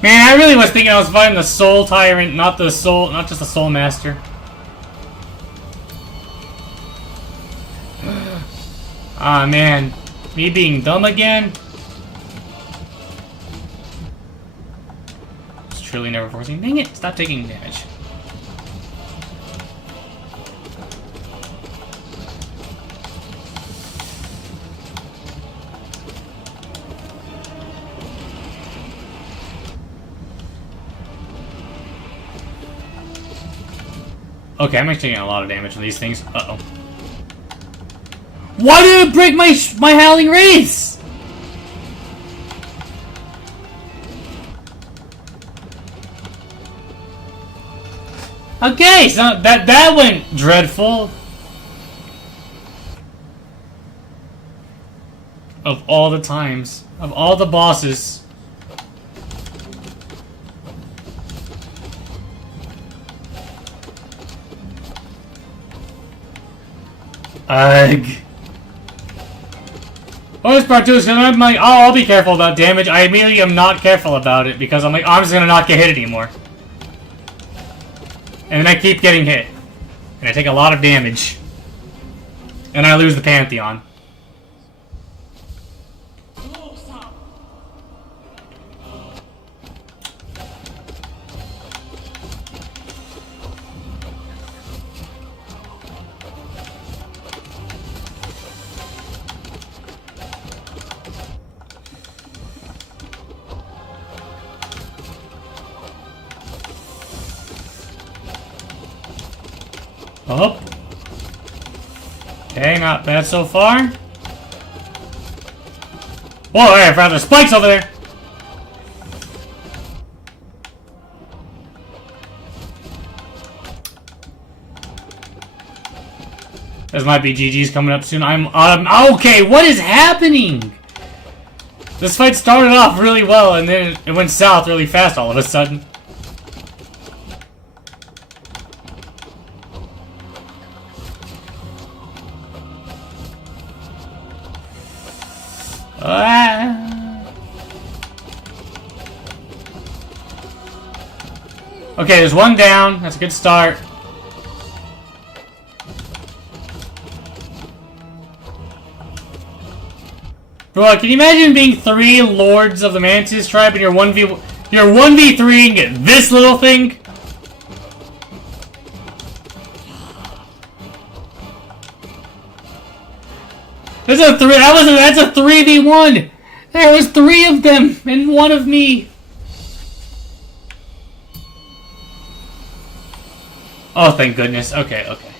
Man, I really was thinking I was fighting the Soul Tyrant, not just the Soul Master. Ah, man. Me being dumb again? It's truly never forcing. Dang it, stop taking damage. Okay, I'm actually taking a lot of damage from these things. Uh-oh. Why did it break my Howling Wraiths? Okay, so that went dreadful. Of all the times, of all the bosses. Ugh. Oh, this part too is because I'm like, oh, I'll be careful about damage. I immediately am not careful about it because I'm like, oh, I'm just gonna not get hit anymore. And then I keep getting hit. And I take a lot of damage. And I lose the Pantheon. Up. Okay, not bad so far. Whoa, I found the spikes over there. This might be GG's coming up soon. Okay, what is happening? This fight started off really well and then it went south really fast all of a sudden. Okay, there's one down. That's a good start. Bro, can you imagine being 3 Lords of the Mantis tribe and you're 1v3ing this little thing? That's a 3v1! There was 3 of them and 1 of me. Oh, thank goodness. Okay, okay.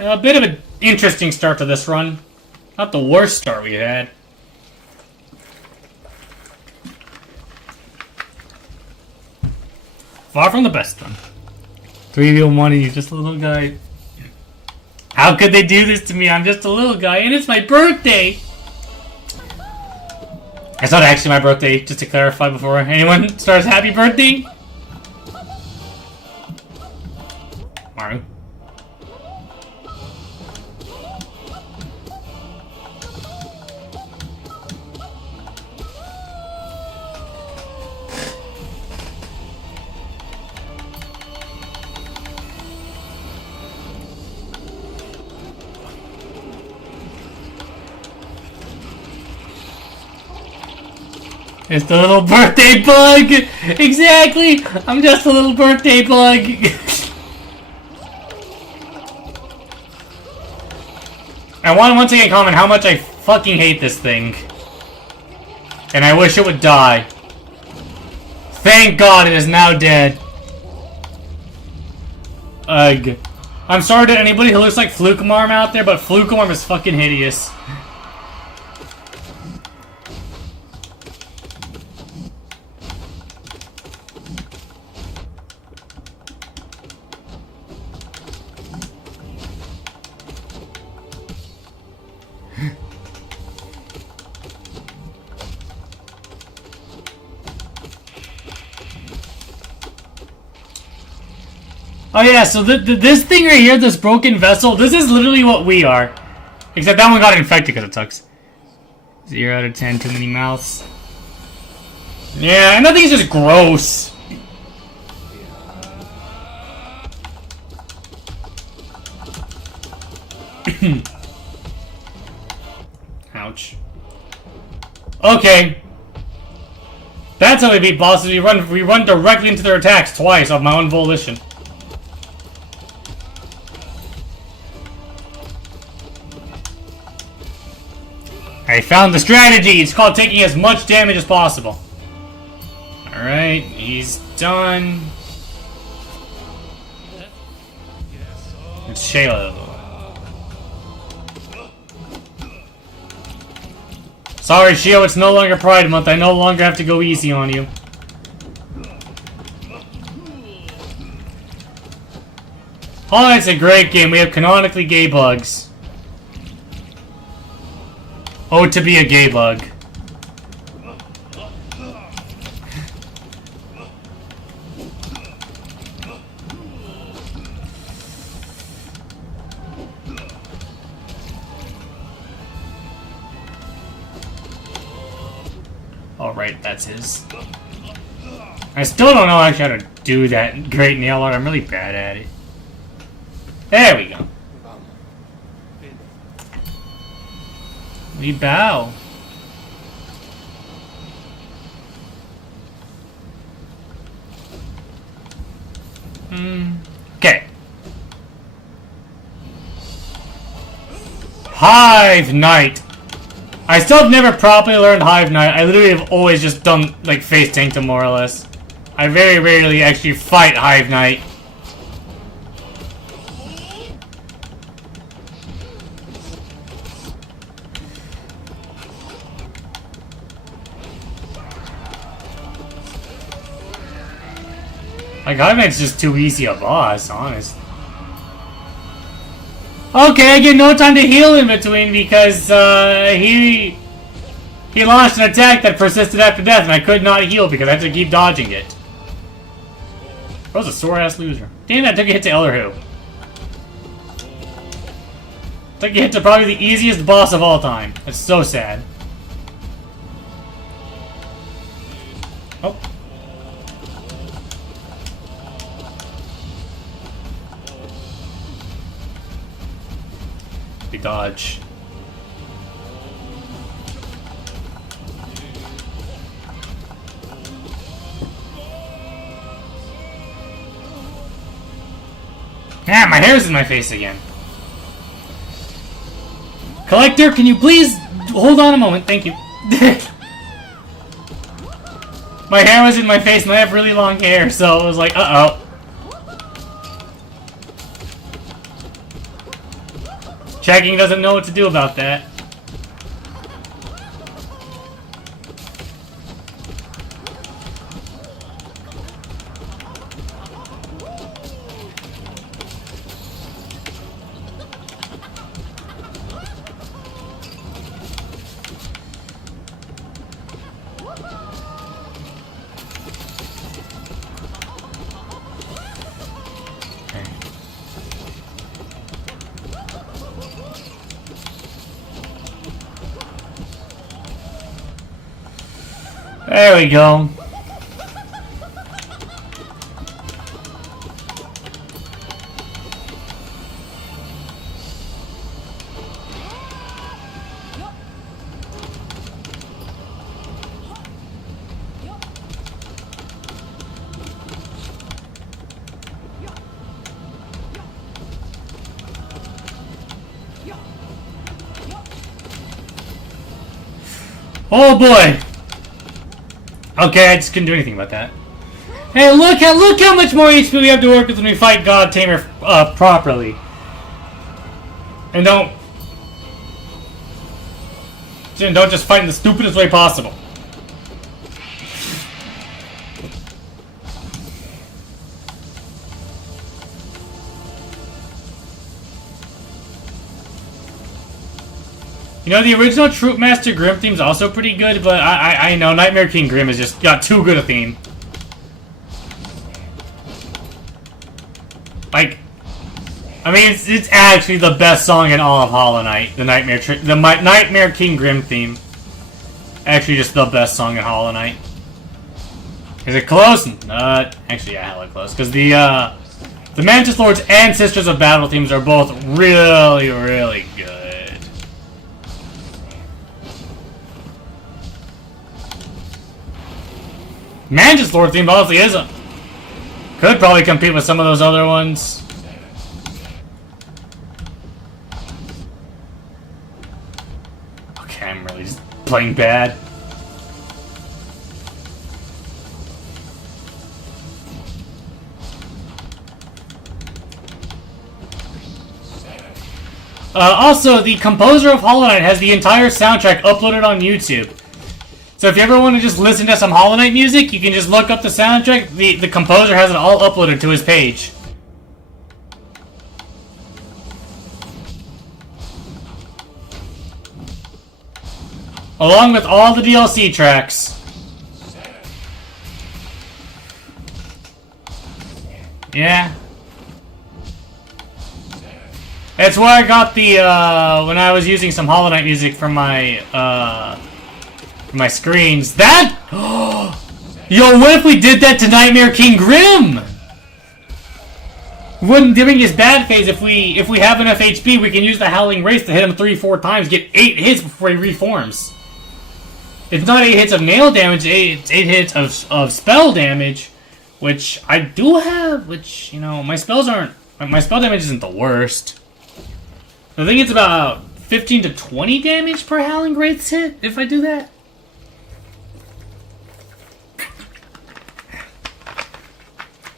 A bit of an interesting start to this run. Not the worst start we had. Far from the best one. 3v1 and you're just a little guy. How could they do this to me? I'm just a little guy and it's my birthday! It's not actually my birthday, just to clarify before anyone starts happy birthday. Mario. It's the little birthday bug! Exactly! I'm just a little birthday bug! I want to once again comment how much I fucking hate this thing. And I wish it would die. Thank God it is now dead. Ugh. I'm sorry to anybody who looks like Flukemarm out there, but Flukemarm is fucking hideous. Oh yeah, so this thing right here, this broken vessel, this is literally what we are. Except that one got infected because it sucks. 0 out of 10, too many mouths. Yeah, and that thing's just gross. Ouch. Okay. That's how we beat bosses. We run directly into their attacks twice of my own volition. I found the strategy! It's called taking as much damage as possible. Alright, he's done. It's Shayla. Sorry, Shio, it's no longer Pride Month. I no longer have to go easy on you. Oh, it's a great game. We have canonically gay bugs. Oh, to be a gay bug. Alright, that's his. I still don't know actually how to do that great nail art. I'm really bad at it. There we go. We bow. Okay. Hive Knight. I still have never properly learned Hive Knight. I literally have always just done, like, face tank them more or less. I very rarely actually fight Hive Knight. Like, Hive Knight's just too easy a boss, honest. Okay, I get no time to heal in between because, he launched an attack that persisted after death and I could not heal because I had to keep dodging it. I was a sore-ass loser. Damn, that took a hit to Ellerhu. Took a hit to probably the easiest boss of all time. That's so sad. Oh. We dodge. Ah, my hair's in my face again. Collector, can you please hold on a moment? Thank you. My hair was in my face and I have really long hair, so it was like, uh-oh. Checking doesn't know what to do about that. There we go. Oh boy! Okay, I just couldn't do anything about that. Hey, look how much more HP we have to work with when we fight God Tamer properly. And don't just fight in the stupidest way possible. You know, the original Troop Master Grim theme's also pretty good, but I know Nightmare King Grim has just got too good a theme. Like, I mean, it's actually the best song in all of Hollow Knight. The Nightmare King Grim theme. Actually, just the best song in Hollow Knight. Is it close? Actually, yeah, hella close. Because the Mantis Lords and Sisters of Battle themes are both really, really good. Mantis Lord theme honestly isn't. Could probably compete with some of those other ones. Okay, I'm really just playing bad. Also, the composer of Hollow Knight has the entire soundtrack uploaded on YouTube. So if you ever want to just listen to some Hollow Knight music, you can just look up the soundtrack. The composer has it all uploaded to his page. Along with all the DLC tracks. Yeah. That's where I got the, when I was using some Hollow Knight music for my screens. That! Yo, what if we did that to Nightmare King Grim? When during his bad phase, if we have enough HP, we can use the Howling Wraith to hit him 3-4 times, get 8 hits before he reforms. It's not 8 hits of nail damage, it's 8 hits of spell damage, which I do have, which, you know, my spell damage isn't the worst. I think it's about 15 to 20 damage per Howling Wraith's hit, if I do that.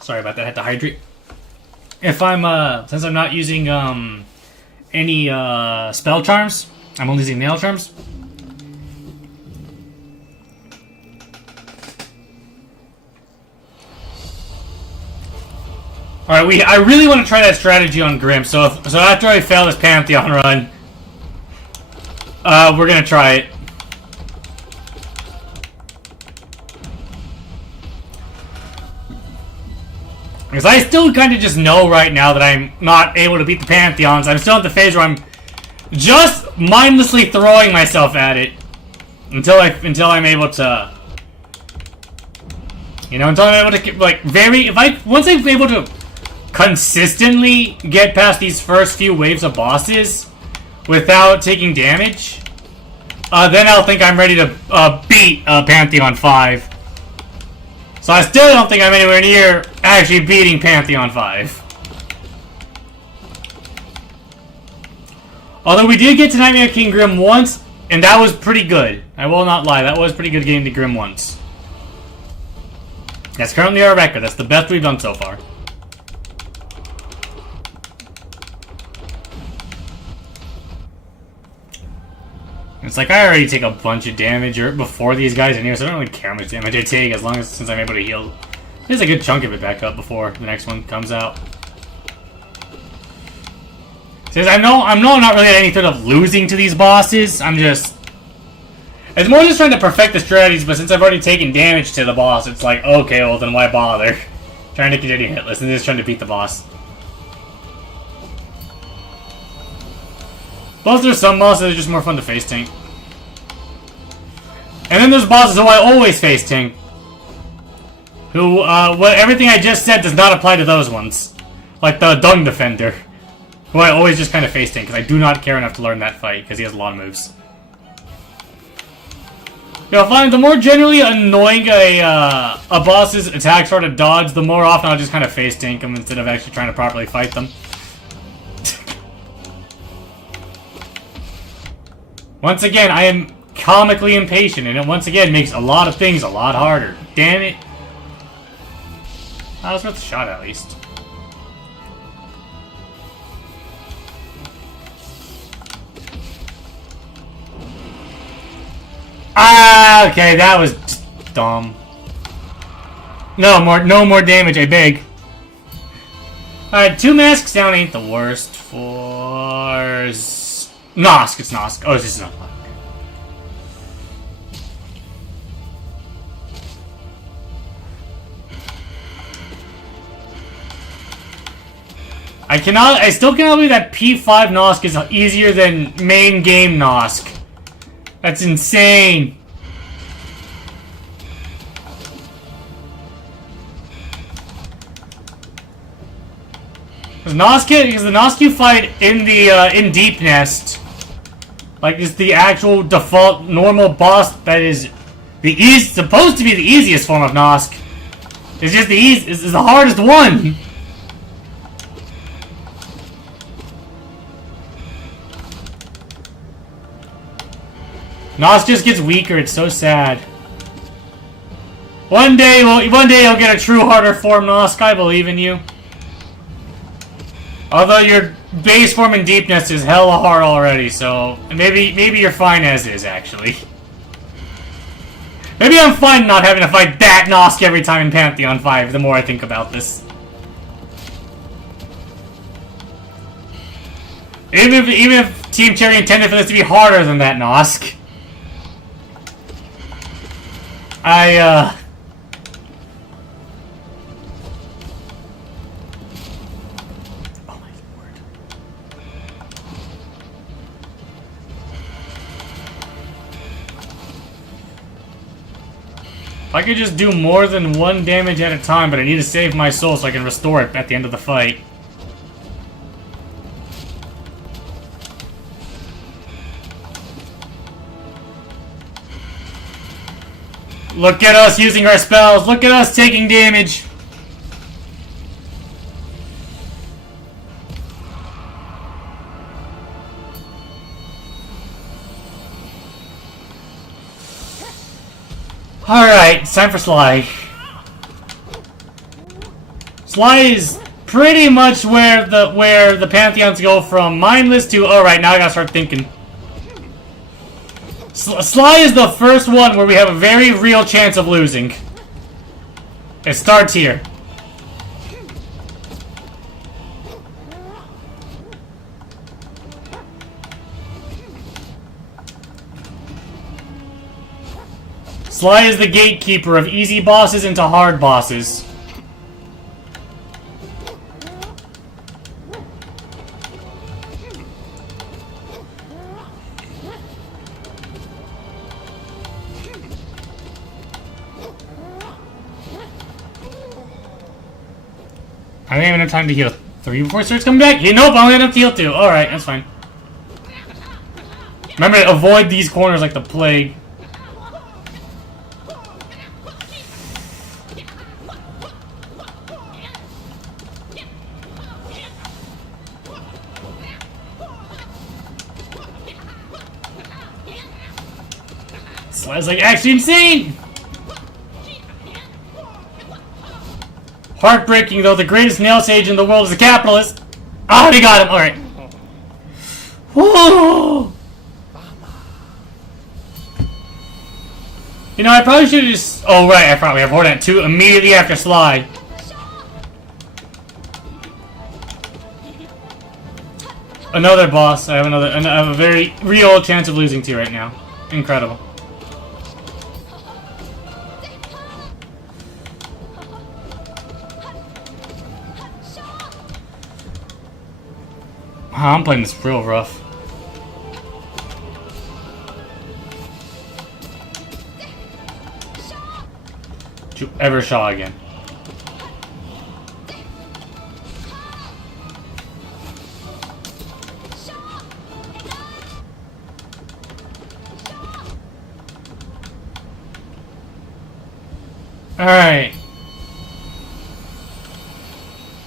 Sorry about that, I had to hydrate. If I'm, since I'm not using, any, spell charms, I'm only using nail charms. Alright, I really want to try that strategy on Grim, so after I fail this Pantheon run, we're gonna try it. Because I still kind of just know right now that I'm not able to beat the Pantheons. I'm still at the phase where I'm just mindlessly throwing myself at it until I'm able to, you know, until I'm able to, like, once I'm able to consistently get past these first few waves of bosses without taking damage, then I'll think I'm ready to beat Pantheon 5. So I still don't think I'm anywhere near actually beating Pantheon 5. Although we did get to Nightmare King Grim once, and that was pretty good. I will not lie, that was pretty good getting to Grim once. That's currently our record, that's the best we've done so far. It's like I already take a bunch of damage before these guys in here, so I don't really care how much damage I take since I'm able to heal. There's a good chunk of it back up before the next one comes out. Since I'm not really at any threat of losing to these bosses. It's more just trying to perfect the strategies, but since I've already taken damage to the boss, it's like, okay, well then why bother? Trying to continue hitless and just trying to beat the boss. Plus, there's some bosses that are just more fun to face tank. And then there's bosses who I always face tank. Who, everything I just said does not apply to those ones. Like the Dung Defender. Who I always just kind of face tank, because I do not care enough to learn that fight, because he has a lot of moves. You'll find the more generally annoying a boss's attacks are to dodge, the more often I'll just kind of face tank them instead of actually trying to properly fight them. Once again, I am comically impatient, and it once again makes a lot of things a lot harder. Damn it. I was worth a shot at least. Ah, okay, that was just dumb. No more damage, I beg. Alright, 2 masks down ain't the worst for Nosk, it's Nosk. Oh, this is not. I still cannot believe that P5 Nosk is easier than main game Nosk. That's insane. Because the Nosk you fight in the in Deep Nest, like, is the actual default normal boss that is supposed to be the easiest form of Nosk. It's just it's the hardest one. Nosk just gets weaker. It's so sad. One day you'll get a true harder form, Nosk. I believe in you. Although your base form in Deepness is hella hard already, so maybe you're fine as is, actually. Maybe I'm fine not having to fight that Nosk every time in Pantheon 5, the more I think about this. Even if Team Cherry intended for this to be harder than that Nosk. I could just do more than one damage at a time, but I need to save my soul so I can restore it at the end of the fight. Look at us using our spells! Look at us taking damage! Alright, it's time for Sly. Sly is pretty much where the Pantheons go from mindless to, alright, now I gotta start thinking. Sly is the first one where we have a very real chance of losing. It starts here. Sly is the gatekeeper of easy bosses into hard bosses. I don't have enough time to heal 3 before it starts coming back. Hey, nope, I only have enough to heal 2. Alright, that's fine. Remember to avoid these corners like the plague. Sly's like actually insane! Heartbreaking, though, the greatest nail sage in the world is a capitalist. Ah, we got him! Alright. Whoa! You know, I probably should have just... Oh, right, I probably have Hornet 2 immediately after Sly. Another boss. I have a very real chance of losing to right now. Incredible. Wow, I'm playing this real rough. Don't you ever Shaw again. Alright.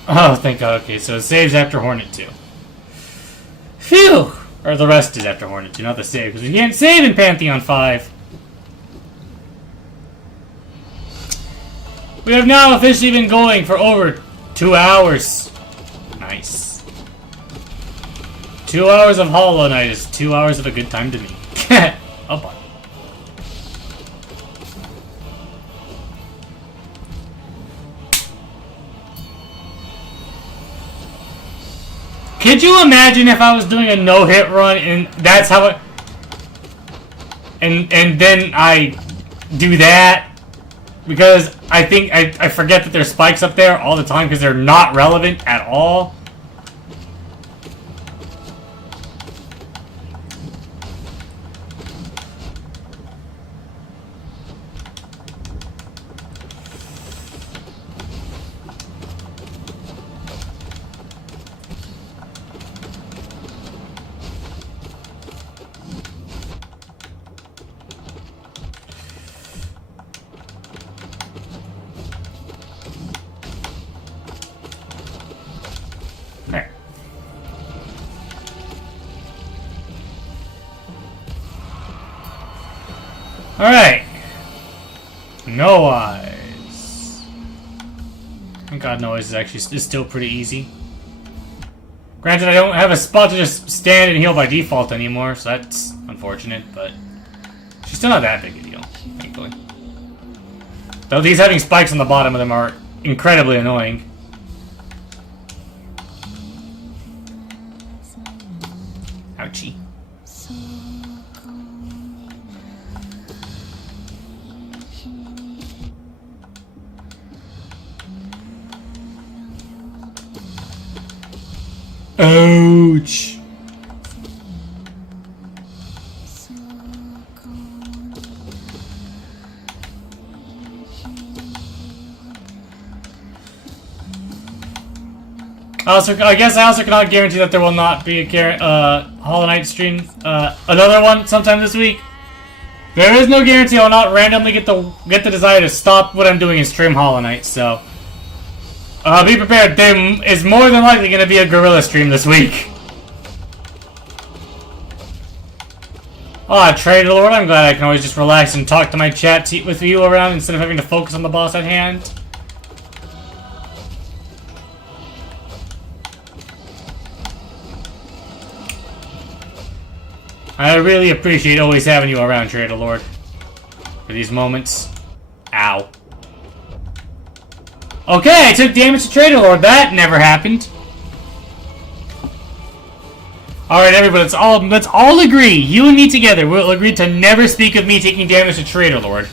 Oh, thank God. Okay, so it saves after Hornet 2. Phew! Or the rest is after Hornet 2, not the save, because we can't save in Pantheon 5. We have now officially been going for over 2 hours. Nice. 2 hours of Hollow Knight is 2 hours of a good time to me. Oh boy. Could you imagine if I was doing a no-hit run and that's how it... And then I do that? Because I think I forget that there's spikes up there all the time because they're not relevant at all. There. Alright. No eyes. Thank God no eyes is still pretty easy. Granted, I don't have a spot to just stand and heal by default anymore, so that's unfortunate, but she's still not that big a deal, thankfully. Though these having spikes on the bottom of them are incredibly annoying. Ouchie. Ouch. I guess I also cannot guarantee that there will not be a Hollow Knight stream. Another one sometime this week. There is no guarantee I'll not randomly get the desire to stop what I'm doing and stream Hollow Knight. So, be prepared. There is more than likely going to be a gorilla stream this week. Trader Lord, I'm glad I can always just relax and talk to my chat with you around instead of having to focus on the boss at hand. I really appreciate always having you around, Trader Lord. For these moments. Ow. Okay, I took damage to Trader Lord. That never happened. Alright, everybody, let's all agree. You and me together. We'll agree to never speak of me taking damage to Trader Lord.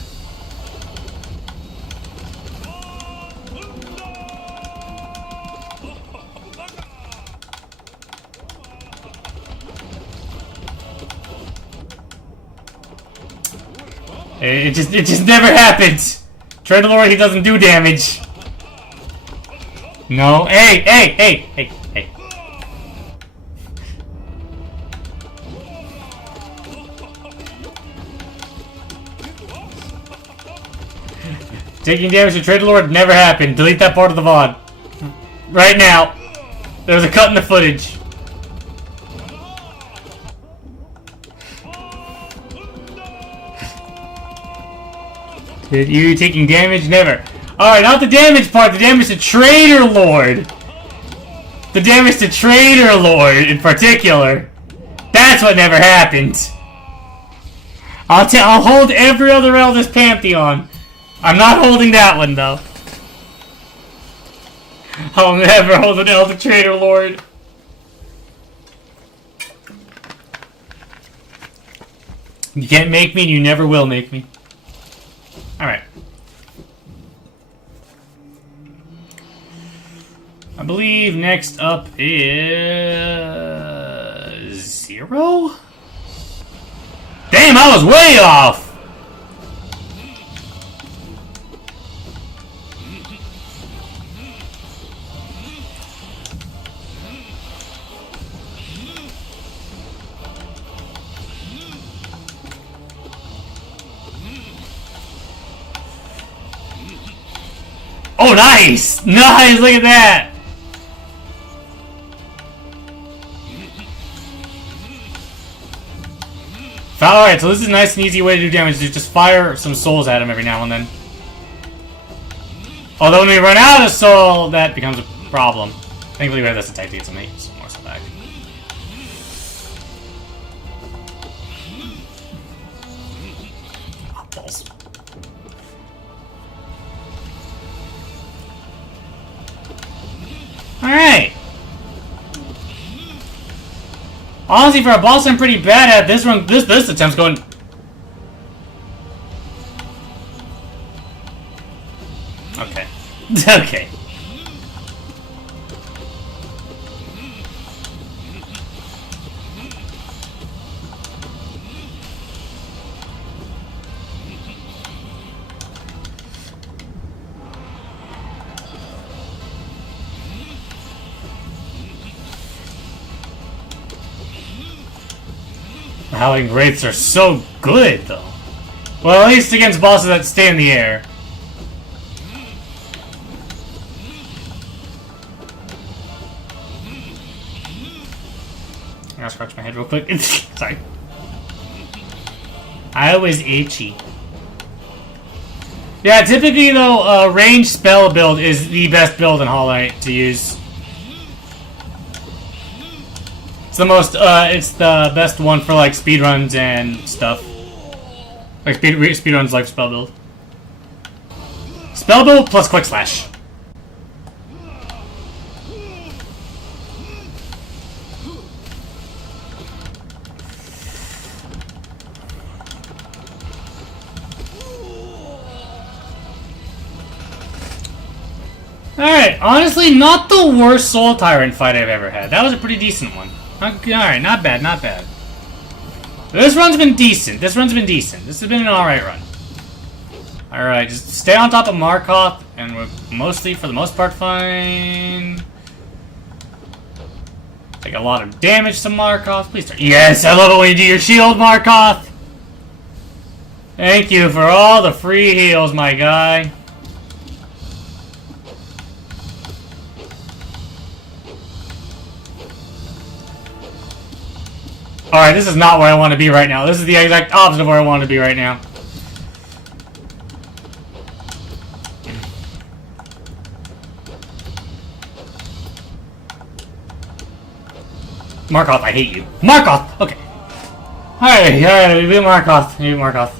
It just never happens. Trader Lord, he doesn't do damage. No. Hey. Taking damage to Trader Lord never happened. Delete that part of the VOD. Right now. There's a cut in the footage. Did you taking damage? Never. Alright, not the damage part, the damage to Trader Lord. The damage to Trader Lord in particular. That's what never happened. I'll hold every other eldest Pantheon. I'm not holding that one though. I'll never hold an elder Trader Lord. You can't make me and you never will make me. Alright. I believe next up is... 0? Damn, I was way off! Oh, nice! Nice, look at that! Alright, so this is a nice and easy way to do damage. Just fire some souls at him every now and then. Although when we run out of soul, that becomes a problem. Thankfully we have this attack to get some more stuff back. Oh, balls. Alright. Honestly, for a boss I'm pretty bad at, this attempt's going... Okay. Okay. Howling Wraiths are so good, though. Well, at least against bosses that stay in the air. I gotta scratch my head real quick. Sorry. I was itchy. Yeah, typically though, ranged spell build is the best build in Hollow Knight to use. It's the most, it's the best one for like speedruns and stuff. Like speedruns like spell build. Spell build plus quick slash. Alright, honestly, not the worst Soul Tyrant fight I've ever had. That was a pretty decent one. Alright, not bad, not bad. This run's been decent. This has been an alright run. Alright, just stay on top of Markoth, and we're mostly, for the most part, fine. Take a lot of damage to Markoth. Please start. Yes, I love it when you do your shield, Markoth! Thank you for all the free heals, my guy. Alright, this is not where I want to be right now. This is the exact opposite of where I want to be right now. Markoth, I hate you. Markoth! Okay. Alright, we beat Markoth.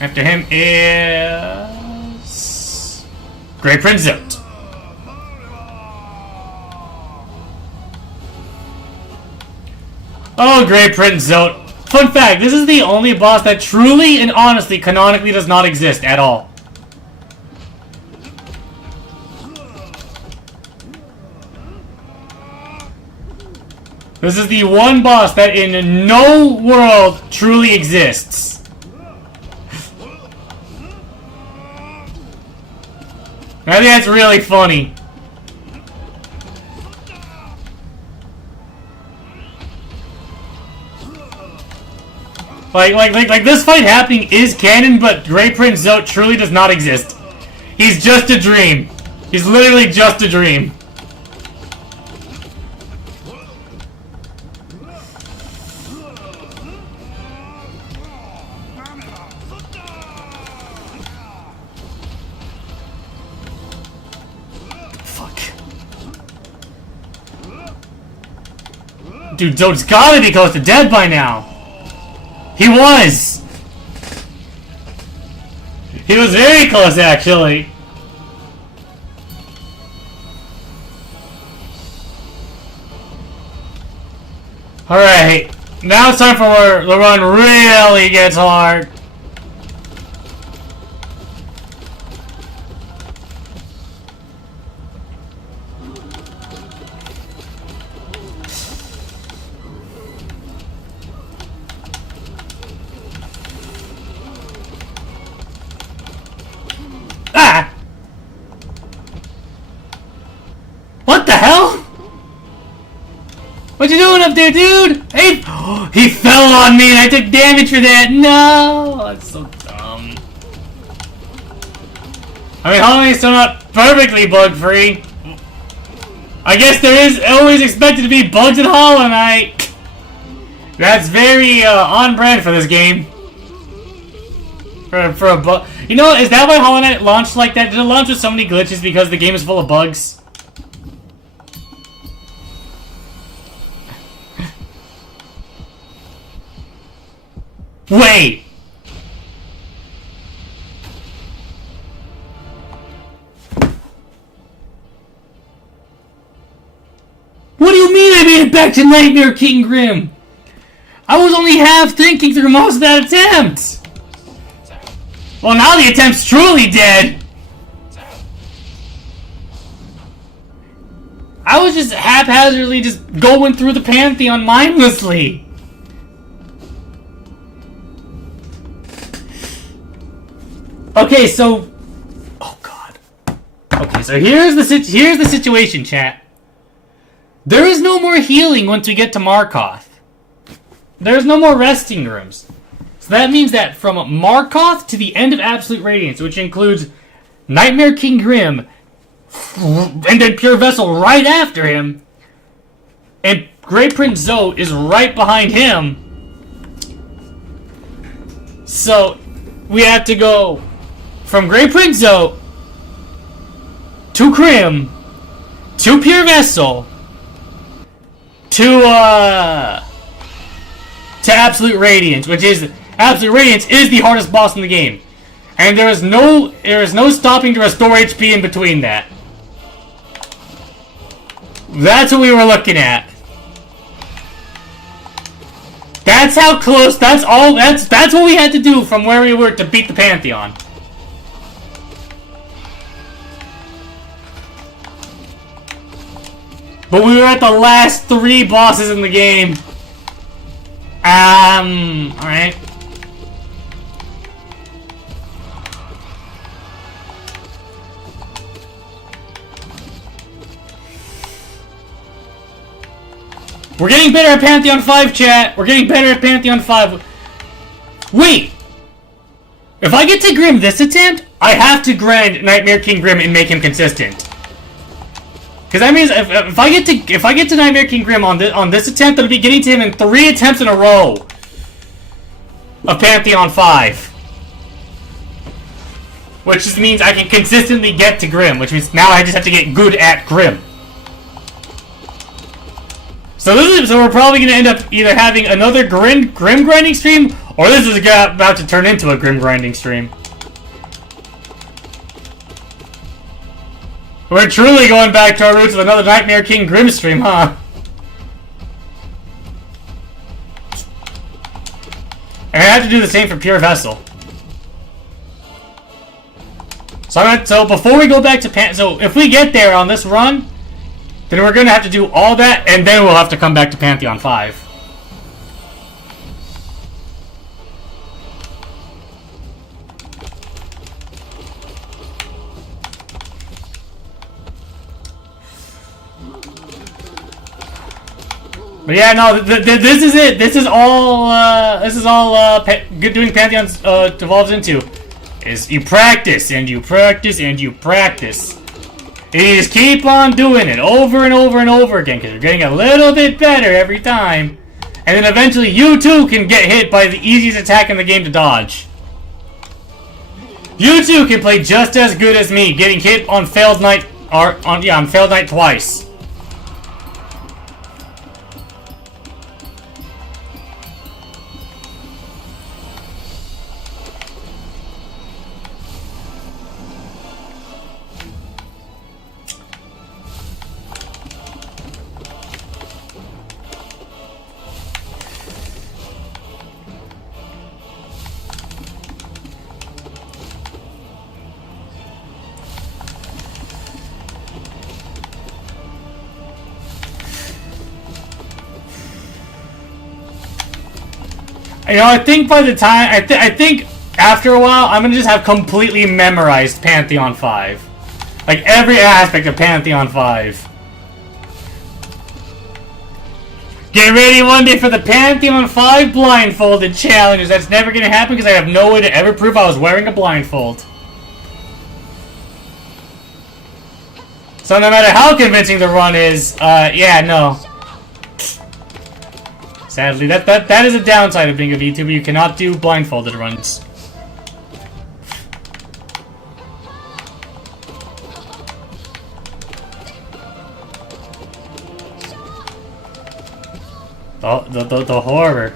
After him is... Great Prince Zote. Oh, Great Prince Zote. Fun fact, this is the only boss that truly and honestly, canonically does not exist at all. This is the one boss that in no world truly exists. I think that's really funny. Like this fight happening is canon, but Great Prince Zote truly does not exist. He's just a dream. He's literally just a dream. Fuck. Dude, Zote's gotta be close to dead by now. He was! He was very close, actually. Alright, now it's time for where the run really gets hard. What the hell? What you doing up there, dude? Hey, he fell on me and I took damage for that. No, that's so dumb. I mean, Hollow Knight's still not perfectly bug-free. I guess there is always expected to be bugs in Hollow Knight. That's very on brand for this game. For a bug. You know, is that why Hollow Knight launched like that? Did it launch with so many glitches because the game is full of bugs? Wait! What do you mean I made it back to Nightmare King Grim? I was only half thinking through most of that attempt! Well, now the attempt's truly dead! I was just haphazardly just going through the Pantheon mindlessly! Okay, so... Oh, God. Okay, so here's the situation, chat. There is no more healing once we get to Markoth. There's no more resting rooms. So that means that from Markoth to the end of Absolute Radiance, which includes Nightmare King Grim, and then Pure Vessel right after him, And Great Prince Zoe is right behind him. So, we have to go from Great Prince Zoe to Krim to Pure Vessel to Absolute Radiance, which is Absolute Radiance is the hardest boss in the game. And there is no stopping to restore HP in between that. That's what we were looking at. That's how close, that's what we had to do from where we were to beat the Pantheon. But we were at the last 3 bosses in the game. Alright. We're getting better at Pantheon 5, chat. We're getting better at Pantheon 5. Wait! If I get to Grim this attempt, I have to grind Nightmare King Grim and make him consistent. Because that means if I get to Nightmare King Grim on this attempt, I'll be getting to him in 3 attempts in a row of Pantheon 5. Which just means I can consistently get to Grim, which means now I just have to get good at Grim. So we're probably going to end up either having another Grim grinding stream, or this is about to turn into a Grim grinding stream. We're truly going back to our roots with another Nightmare King Grim stream, huh? And I have to do the same for Pure Vessel. So before we go back to so if we get there on this run, then we're going to have to do all that, and then we'll have to come back to Pantheon 5. But yeah, no, this is it. This is all doing Pantheon devolves into. Is you practice, and you practice, and you practice. You just keep on doing it over and over and over again, because you're getting a little bit better every time. And then eventually you too can get hit by the easiest attack in the game to dodge. You too can play just as good as me, getting hit on Failed Knight, on Failed Knight twice. You know, I think by the time I think after a while, I'm gonna just have completely memorized Pantheon 5, like every aspect of Pantheon 5. Get ready one day for the Pantheon 5 blindfolded challenges. That's never gonna happen because I have no way to ever prove I was wearing a blindfold. So no matter how convincing the run is, yeah, no. Sadly, that is a downside of being a VTuber. You cannot do blindfolded runs. The horror.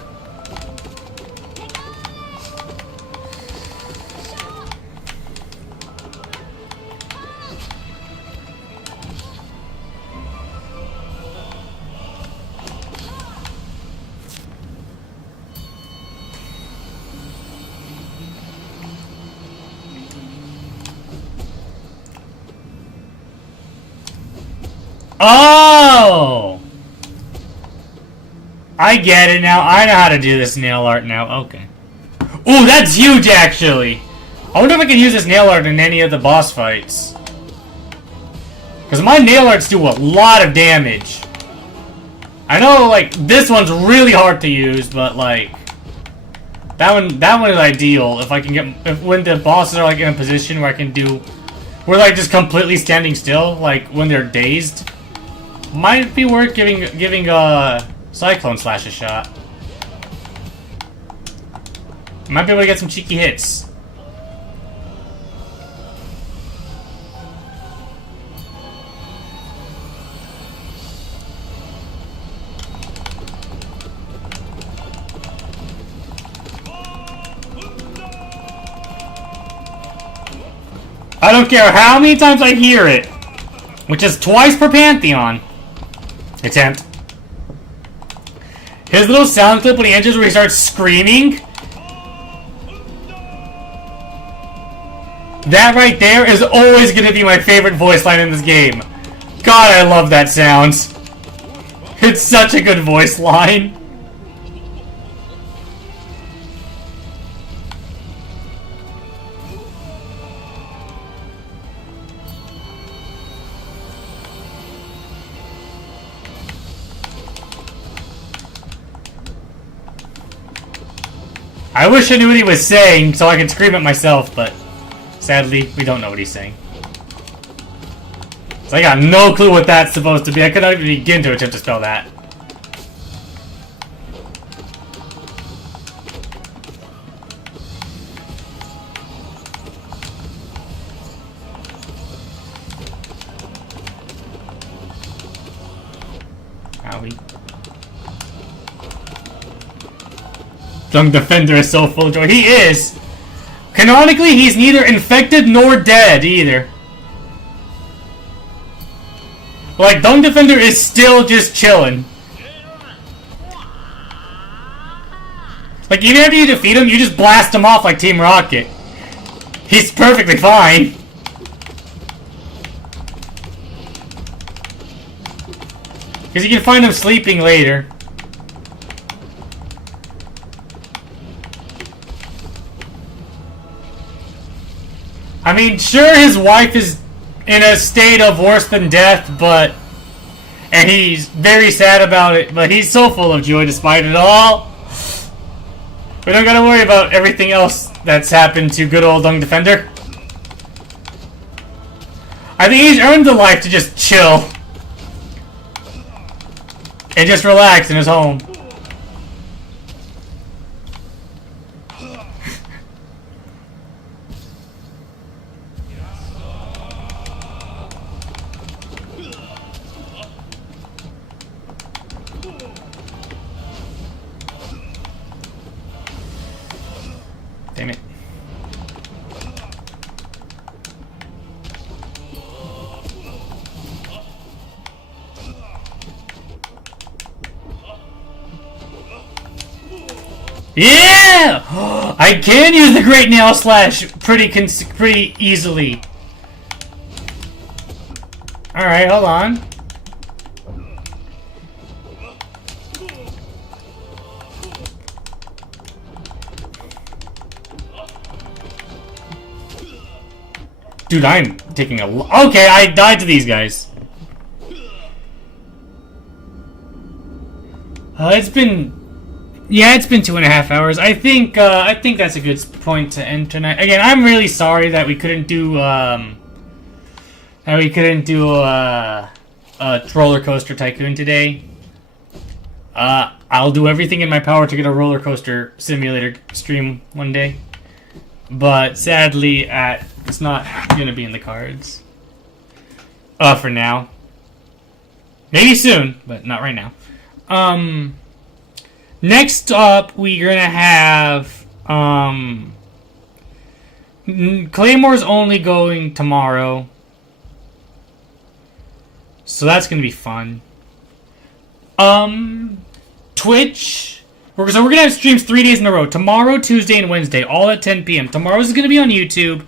Oh! I get it now. I know how to do this nail art now. Okay. Ooh, that's huge, actually. I wonder if I can use this nail art in any of the boss fights. Because my nail arts do a lot of damage. I know, like, this one's really hard to use, but, like... That one is ideal if I can get... when the bosses are, like, in a position where I can do... We're, like, just completely standing still, like, when they're dazed. Might be worth giving Cyclone Slash a shot. Might be able to get some cheeky hits. I don't care how many times I hear it, which is twice per Pantheon attempt. His little sound clip when he enters where he starts screaming. That right there is always going to be my favorite voice line in this game. God, I love that sound. It's such a good voice line. I wish I knew what he was saying so I could scream it myself, but sadly, we don't know what he's saying. So I got no clue what that's supposed to be. I couldn't even begin to attempt to spell that. Owie. Young Defender is so full of joy. He is! Canonically, he's neither infected nor dead, either. Like, Dung Defender is still just chilling. Like, even after you defeat him, you just blast him off like Team Rocket. He's perfectly fine. Because you can find him sleeping later. I mean, sure, his wife is in a state of worse than death, and he's very sad about it, but he's so full of joy despite it all. We don't gotta worry about everything else that's happened to good old Dung Defender. I think he's earned the life to just chill. And just relax in his home. Damn it. Yeah! I can use the Great Nail Slash pretty easily. Alright, hold on. Dude, I'm taking a okay, I died to these guys. It's been 2.5 hours. I think that's a good point to end tonight. Again, I'm really sorry that we couldn't do Roller Coaster Tycoon today. I'll do everything in my power to get a roller coaster simulator stream one day. But sadly, it's not gonna be in the cards. For now. Maybe soon, but not right now. Next up, we're gonna have Claymore's only going tomorrow, so that's gonna be fun. Twitch. So we're gonna have streams 3 days in a row. Tomorrow, Tuesday, and Wednesday, all at 10 p.m. Tomorrow's gonna be on YouTube,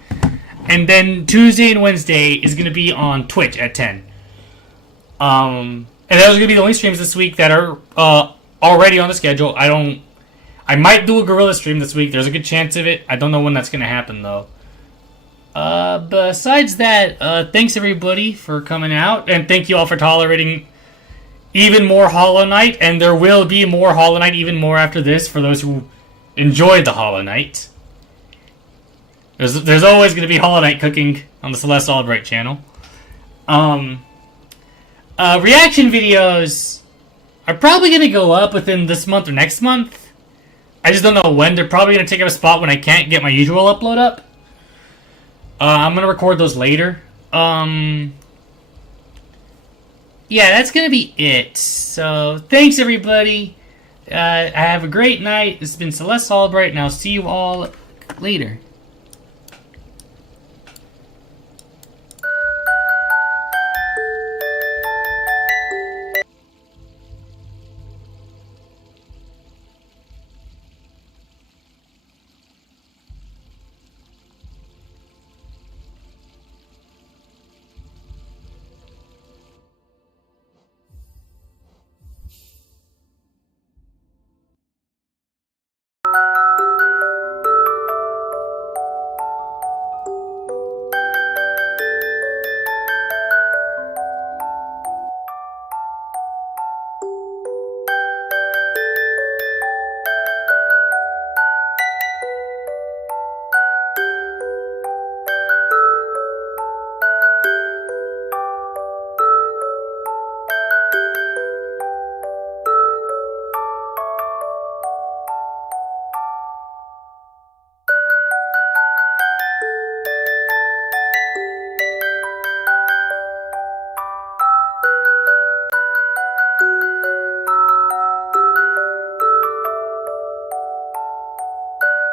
and then Tuesday and Wednesday is gonna be on Twitch at 10. And those are gonna be the only streams this week that are already on the schedule. I might do a Gorilla stream this week. There's a good chance of it. I don't know when that's gonna happen though. Besides that, thanks everybody for coming out, and thank you all for tolerating even more Hollow Knight, and there will be more Hollow Knight, even more after this, for those who enjoyed the Hollow Knight. There's always going to be Hollow Knight cooking on the Celeste Albright channel. Reaction videos are probably going to go up within this month or next month. I just don't know when. They're probably going to take up a spot when I can't get my usual upload up. I'm going to record those later. Yeah, that's going to be it. So, thanks everybody. Have a great night. This has been Celeste Albright, and I'll see you all later.